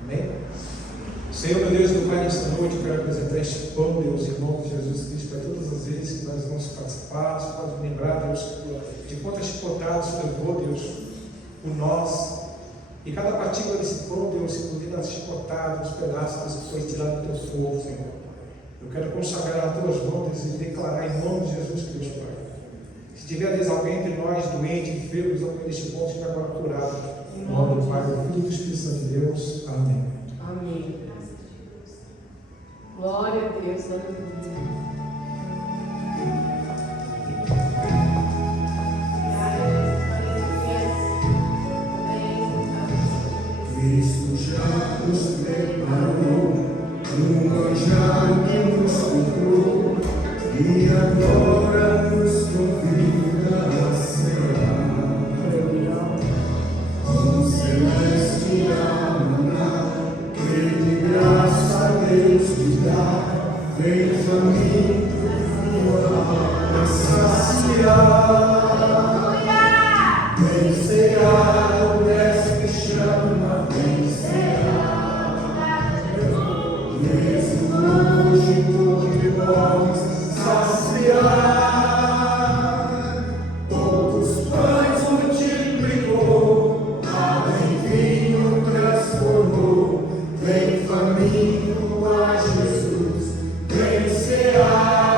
amém? Senhor, meu Deus, meu Pai, nesta noite eu quero apresentar este pão, Deus, em nome de Jesus Cristo, para todas as vezes que nós vamos participar, você pode lembrar, Deus, de quantas chicotadas você levou, Deus, por nós. E cada partícula desse pão, Deus, incluindo as chicotadas, os pedaços, Deus, que foi tirado do teu fogo, Senhor. Eu quero consagrar as tuas mãos e declarar em nome de Jesus Cristo, Pai. Se tiver, Deus, alguém entre nós, doente, enfermo, Deus, alguém deste pão, seja agora curado. Em nome do Pai, do Filho e do Espírito Santo de Deus. Amém. Amém. Glória a Deus. Aleluia. Cristo já nos preparou um manjar que nos comprou e agora nos convida a cear. Um celestial maná que de graça a Deus te dá, vem faminto tua saciar. Vem cear, o mestre chama, vem cear. Mesmo hoje tu te podes saciar. Poucos pães multiplicou, água em vinho transformou. Vem faminto a Jesus, vem cear.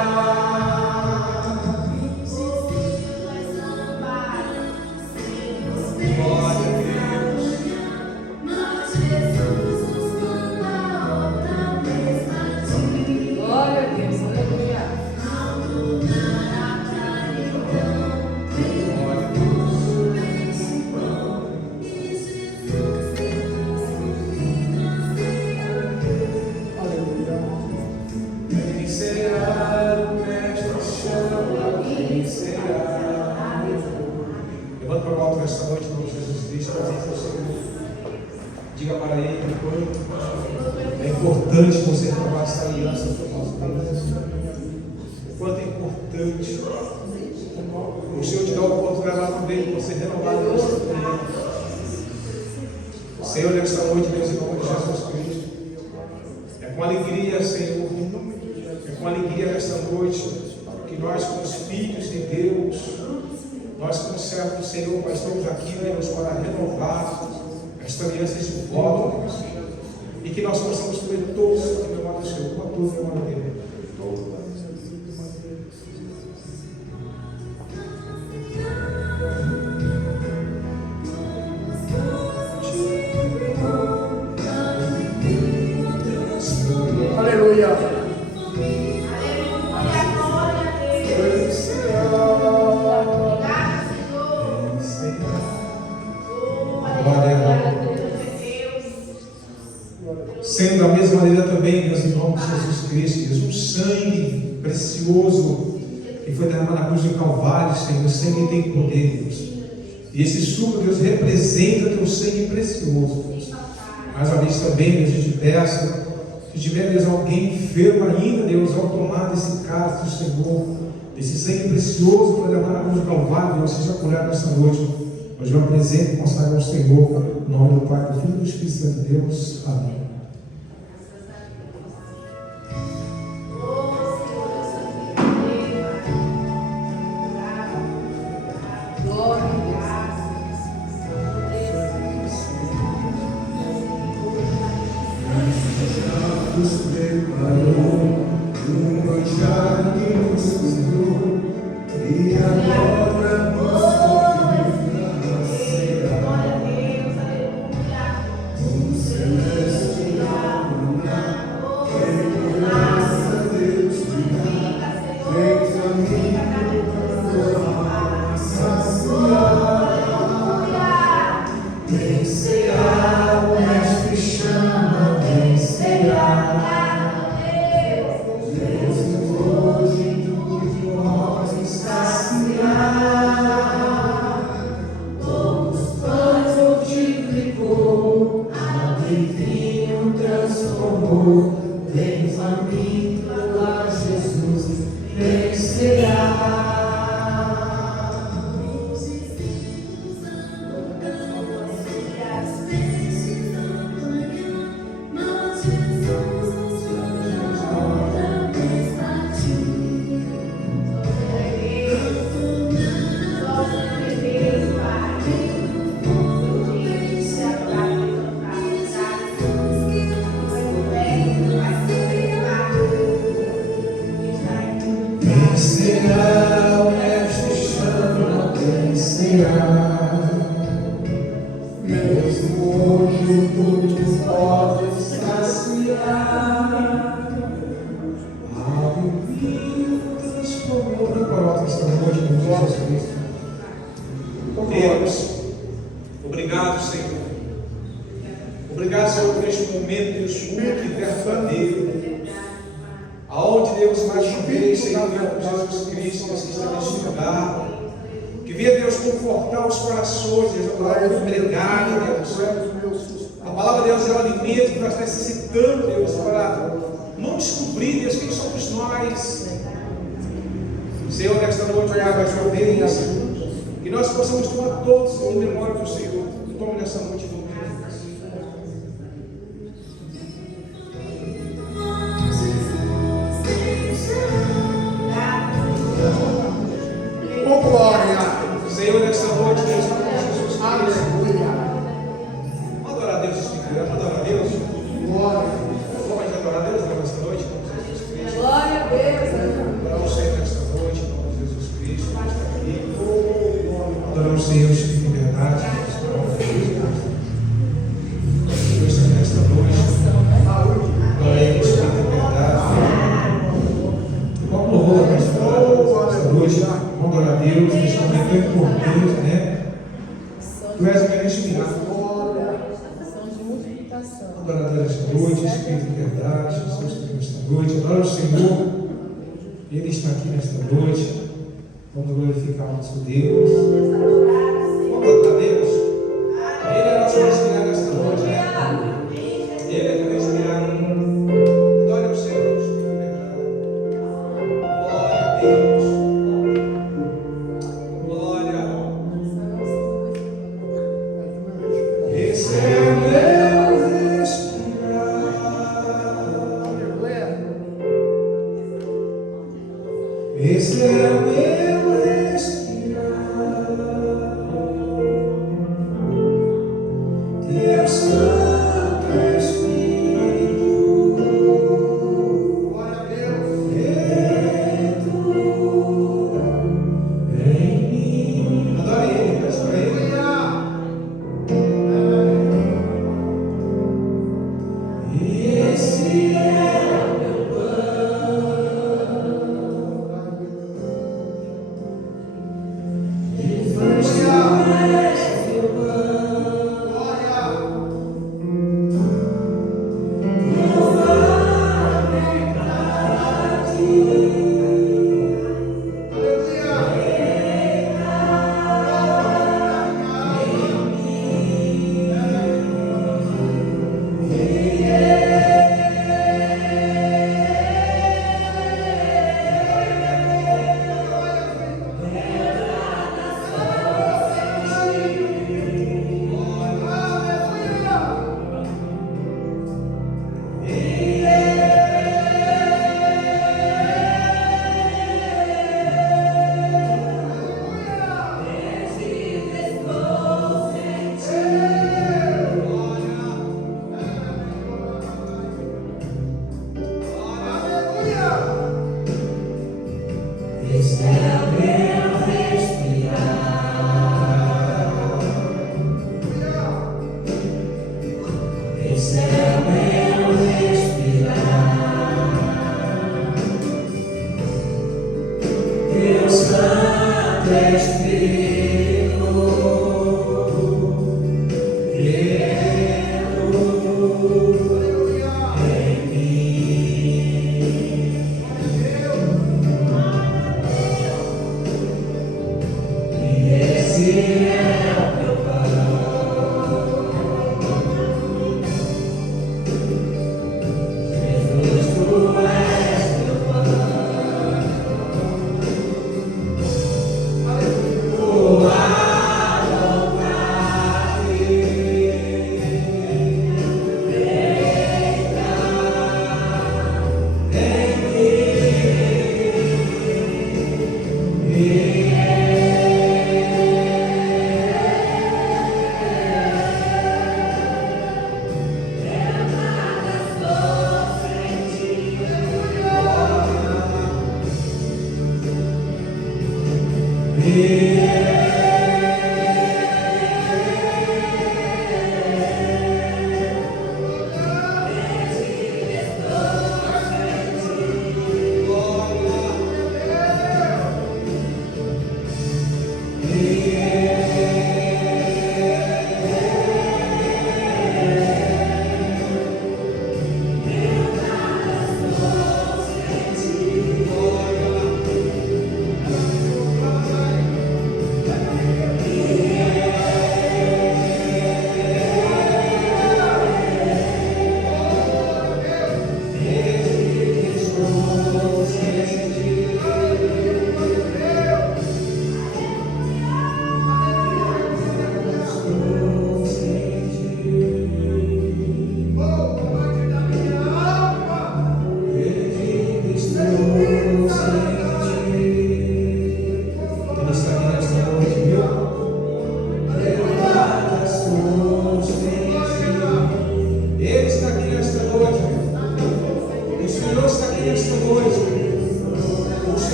Diga para ele o quanto é importante você renovar essa aliança com o nosso Deus. O quanto é importante. O Senhor te dá a oportunidade lá também de você renovar a aliança com Ele. Senhor, nesta noite, Deus, em nome de Jesus Cristo. É com alegria, Senhor. É com alegria nesta noite que nós, como os filhos de Deus, nós, como servos do Senhor, nós estamos aqui, Deus, para renovar esta aliança de volta, Deus. E que nós possamos comer todos aqui no nome do Senhor, com todos no nome dele. Aleluia. Sendo da mesma maneira também, Deus, em nome de Jesus Cristo, Deus, um sangue precioso que foi derramado na cruz do Calvário, Senhor, o sangue tem poder, Deus. E esse suco, Deus, representa teu sangue precioso, Deus. Mais uma vez também, Deus, eu te peço, se tiver, Deus, alguém enfermo ainda, Deus, ao tomar desse cálice do Senhor, esse sangue precioso que foi derramado na cruz do Calvário, Deus, seja curado nesta noite. Hoje eu apresento e consagro ao Senhor, no nome do Pai, do Filho e do Espírito Santo de Deus. Amém. Deus, obrigado, Senhor. Obrigado, Senhor, por este momento, Deus, único e verdadeiro. Aonde, Deus, mais uma vez, Senhor, Jesus Cristo, Deus, que está neste lugar. Que venha, Deus, confortar os corações, Deus, a palavra pregada, Deus. A palavra de Deus é o alimento que nós necessitamos, Deus, para não descobrir, Deus, quem somos nós. Senhor, nesta noite, olhar mais uma vez, que nós possamos tomar todos em memória do Senhor. Tome nessa noite, Deus. Oh, glória! Senhor, nesta noite, Deus, Jesus Cristo. Aleluia! Vamos adorar a Deus, Espírito. Vamos adorar a Deus. Glória! Vamos adorar a Deus nesta noite, em nome de Jesus Cristo. Glória a Deus. Adorar o Senhor nesta noite, em nome de Jesus Cristo. Adorar o Senhor, Espírito de verdade. Deus também nesta noite. Adorar o Espírito de verdade. Vamos louvar nesta noite. Vamos adorar a Deus. Neste momento tão importante, né? Tu és o grande milagre. Adorar a Deus nesta noite, Espírito de verdade. Jesus está aqui nesta noite. Adorar o Senhor. Ele está aqui nesta noite. Vamos glorificar o nosso Deus. Vamos adorar a Deus. Ele é nosso auxiliar nesta noite, né? Deus. Glória. Esse é o meu respirar. Esse é o meu respirar. Teu Santo Espírito. Glória a Deus. Em mim. Adore Ele, peça para Ele. Esse é o meu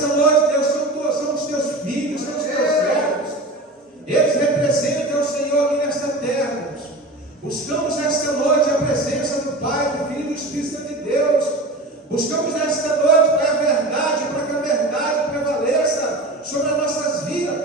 nesta noite, Deus, são os teus filhos, são os teus servos. Eles representam o Senhor aqui nesta terra, Deus. Buscamos nesta noite a presença do Pai, do Filho e do Espírito Santo de Deus. Buscamos nesta noite, Pai, a verdade, para que a verdade prevaleça sobre as nossas vidas.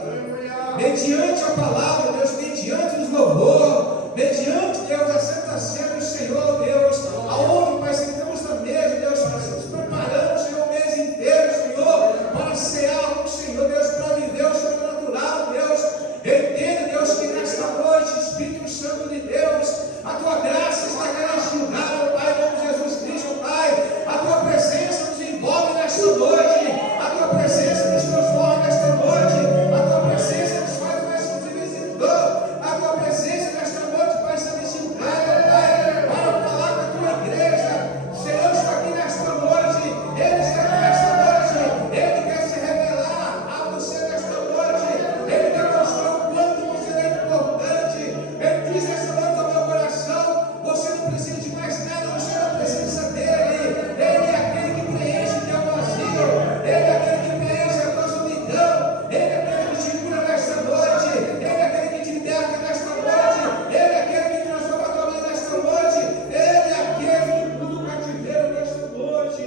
Mediante a palavra, Deus, mediante os louvor, mediante, Deus, a Santa Ceia do Senhor, Deus, aonde, Pai, sentamos na mesa, Deus, nos preparamos, Senhor, o mês inteiro, Senhor, para cear com o Senhor, Deus, para viver o sobrenatural, Deus. Entenda, Deus, que nesta noite, Espírito Santo de Deus, a tua graça está aqui neste lugar, ó Pai, em nome de Jesus Cristo, ó Pai. A tua presença nos envolve nesta noite, a tua presença nos transforma nesta noite, a tua presença nos faz mais visitor, a tua presença nesta noite, Pai, está nesse lugar, ó Pai, para falar com a tua igreja. O Senhor está aqui nesta noite, Ele está aqui nesta noite, Ele quer se revelar a você nesta noite, Ele quer mostrar o quanto você é importante. Ele diz nesta noite ao meu coração: você não precisa de mais nada, você não precisa dele. Ele é aquele que preenche o teu vazio, Ele é aquele que preenche a tua solidão, Ele é aquele que te cura nesta noite, Ele é aquele que te liberta nesta noite, Ele é aquele que transforma a tua vida nesta noite, Ele é aquele que muda o cativeiro nesta noite.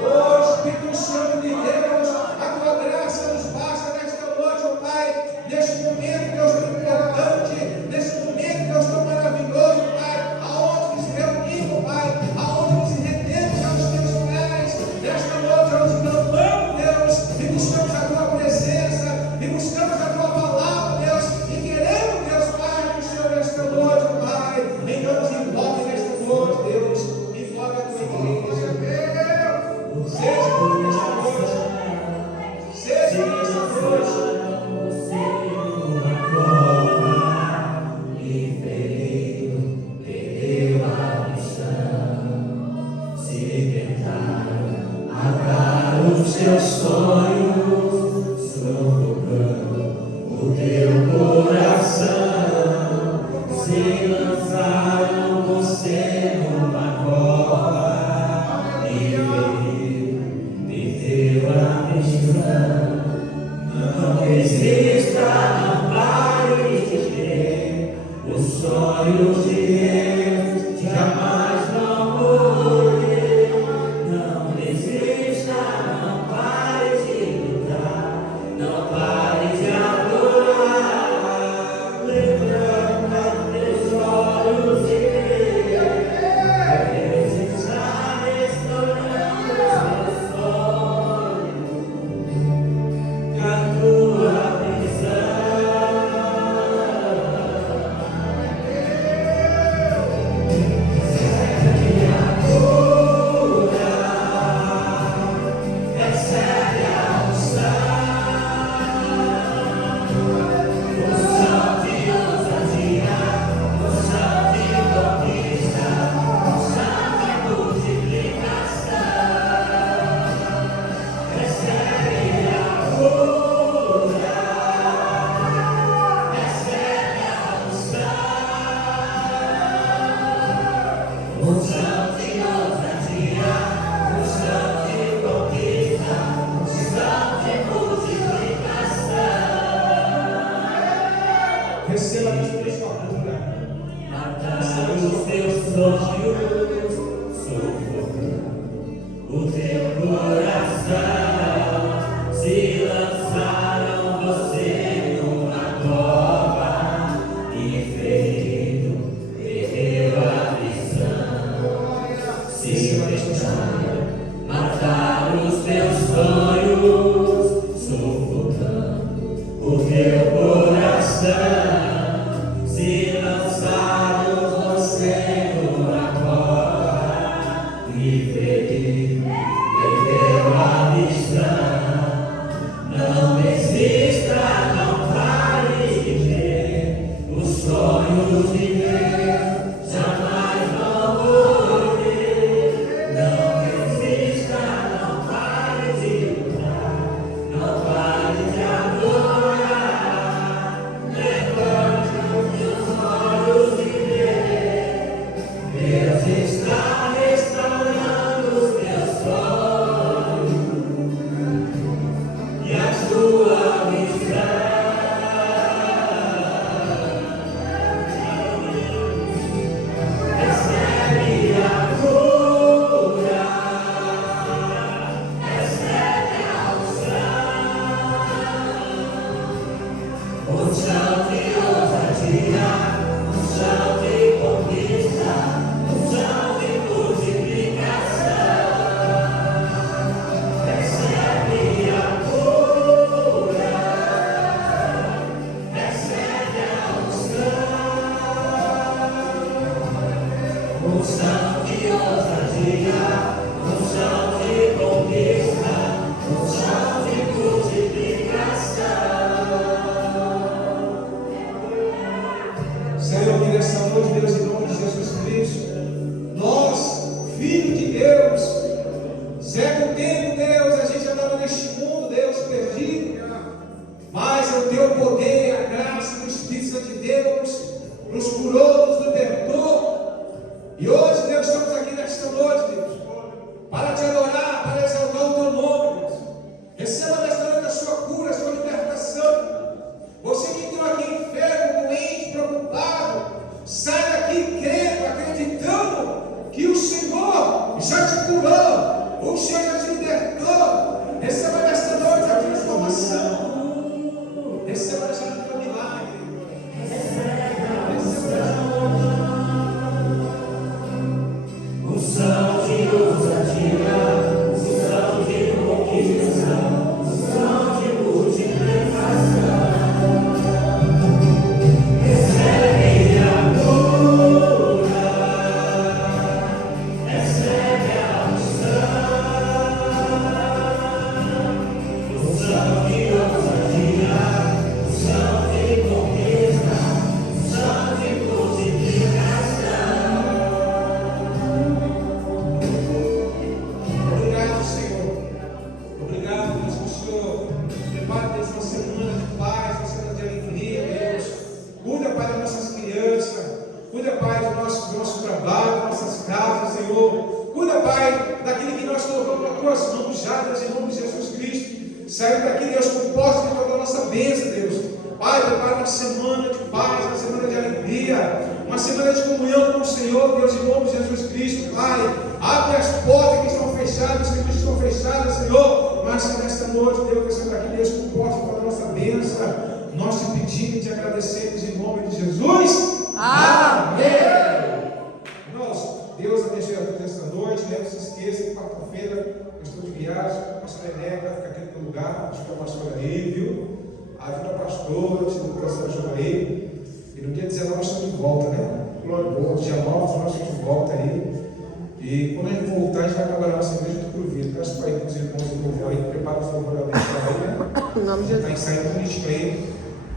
Oh Espírito Santo de Deus, a tua graça nos basta nesta noite, ó Pai, neste momento, Deus, tão importante, neste momento, Deus, tão maravilhoso, Pai, aonde nos reunimos, Pai, aonde nos rendemos aos teus pés, nesta noite nós clamamos, Deus, e buscamos a tua presença, e buscamos a tua palavra, Deus, e queremos, Deus, Pai, do Senhor nesta noite, ó Pai, então nos envolve nesta noite, Deus, envolve a tua igreja, seja por nesta noite, seja por nesta noite. Os teus sonhos sufocando o teu coração, se lançaram você numa cova e viveu a missão. Não desista, não pare de ver, os sonhos de Deus jamais vão morrer. Não desista, não pare de lutar, não pare de adorar. Levanta teus olhos e crê, Deus está restaurando os teus sonhos, a tua visão. Receba a sua cura. Mataram os teus sonhos, sufocando o teu coração, se lançaram você numa cova e perdeu a visão. Se fecharam, mataram os teus sonhos, sufocando o teu coração. Se lançaram você numa cova mas é o teu poder, a graça do Espírito Santo de Deus, nos curou, nos libertou. E hoje, Deus, estamos aqui nesta noite, Deus, para te adorar, para exaltar o teu nome, Deus. Receba nesta noite a sua cura, a sua libertação. Você que entrou aqui enfermo, doente, preocupado, sai daqui crendo, acreditando que o Senhor já te curou, o Senhor já te libertou. Receba nesta noite a transformação. Receba nesta noite o milagre. Receba nesta noite. Unção de ousadia, unção de conquista, unção de multiplicação. Recebe a cura, recebe a unção. Unção de ousadia, unção de conquista, unção de multiplicação. Obrigado, Senhor. Obrigado, Deus, que o Senhor prepara, Deus, uma semana de paz, uma semana de alegria, Deus. Cuida, Pai, das nossas crianças. Cuida, Pai, do nosso trabalho, das nossas casas, Senhor. Cuida, Pai, daquilo que nós colocamos nas tuas mãos já, Deus, em nome de Jesus Cristo. Saiu daqui, Deus, com posse de toda a nossa bênção, Deus. Pai, prepara uma semana de paz, uma semana de alegria, uma semana de comunhão com o Senhor, Deus, em nome de Jesus Cristo, Pai. Abre as portas que estão fechadas, que estão fechadas, Senhor. Mas que nesta noite, Deus, que estamos aqui, Deus, com posse de toda a nossa bênção. Nós te pedimos e te agradecemos em nome de Jesus. Amém. Irmãos, Deus abençoe a todos esta noite. Não se esqueça que quarta-feira eu estou de viagem. A pastora Eneca fica aqui no lugar. Acho que a pastora aí, viu? Ajuda a pastora, o segundo pastor João aí. E no dia 19 nós estamos de volta, né? Glória a Deus. Dia 9 nós estamos de volta aí. E quando a gente voltar, a gente vai trabalhar na igreja do Cruzeiro. Peço para ir com os irmãos do louvor aí, prepara o favor da aí, né? Em nome de Está Jesus. ensaiando bonitinho aí,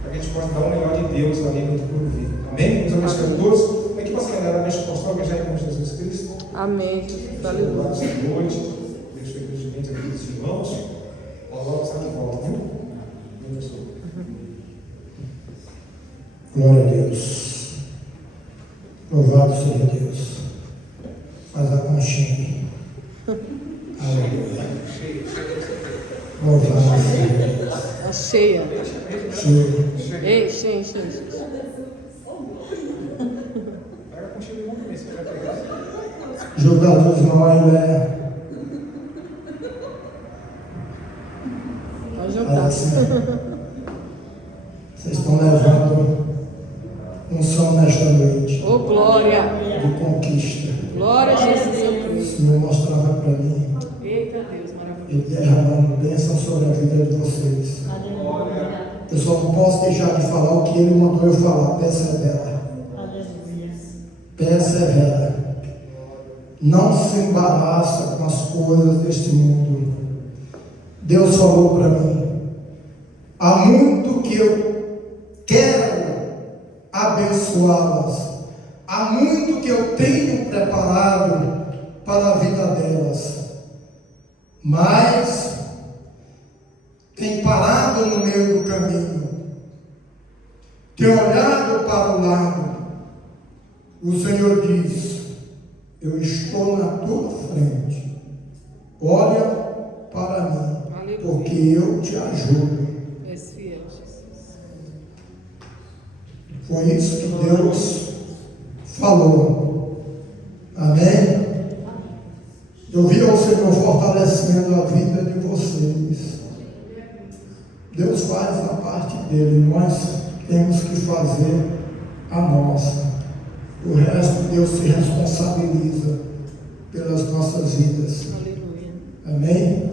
para que a gente possa dar o melhor de Deus ali no Cruzeiro. Amém? Deus abençoe a todos. Aqui para acelerar a mente apostólica já em nome de Jesus Cristo. Amém. Aleluia. Aleluia. Essa noite, deixa eu ver aqui dos irmãos. Logo está de volta, viu? Deus abençoe. Glória a Deus. Louvado seja Deus. Faz a conchinha. Aleluia. Louvado seja Deus. Está cheia. Cheio. Ei, cheia. Pega contigo de mundo mesmo, você vai pegar. Jogadores Noé. Pode Fala juntar. assim. Vocês estão levando um som nesta noite Ô, glória. de conquista. Glória a Jesus. O Senhor mostrava para mim Eita Deus, maravilhoso. e derramando bênção sobre a vida de vocês. Eu só não posso deixar de falar o que Ele mandou eu falar. Persevera. Persevera. Não se embaraça com as coisas deste mundo. Deus falou para mim: há muito que eu quero abençoá-las. Há muito que eu tenho preparado para a vida delas. Mas tem parado no meio do caminho. Tem olhado para o lado. O Senhor diz: eu estou na tua frente. Olha para mim, porque eu te ajudo. És fiel, Jesus. Foi isso que Deus falou. Amém? Eu vi o Senhor fortalecendo a vida de vocês. Deus faz a parte dele, nós temos que fazer a nossa. O resto Deus se responsabiliza pelas nossas vidas. Aleluia. Amém?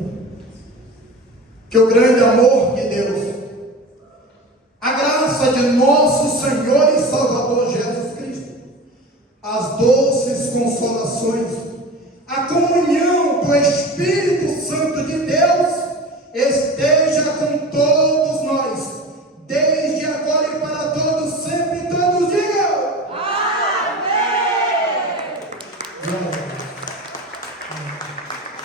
Que o grande amor de Deus, a graça de nosso Senhor e Salvador Jesus Cristo, as doces consolações, a comunhão do Espírito Santo de Deus esteja com todos nós, desde agora e para todos sempre. Todos digam amém.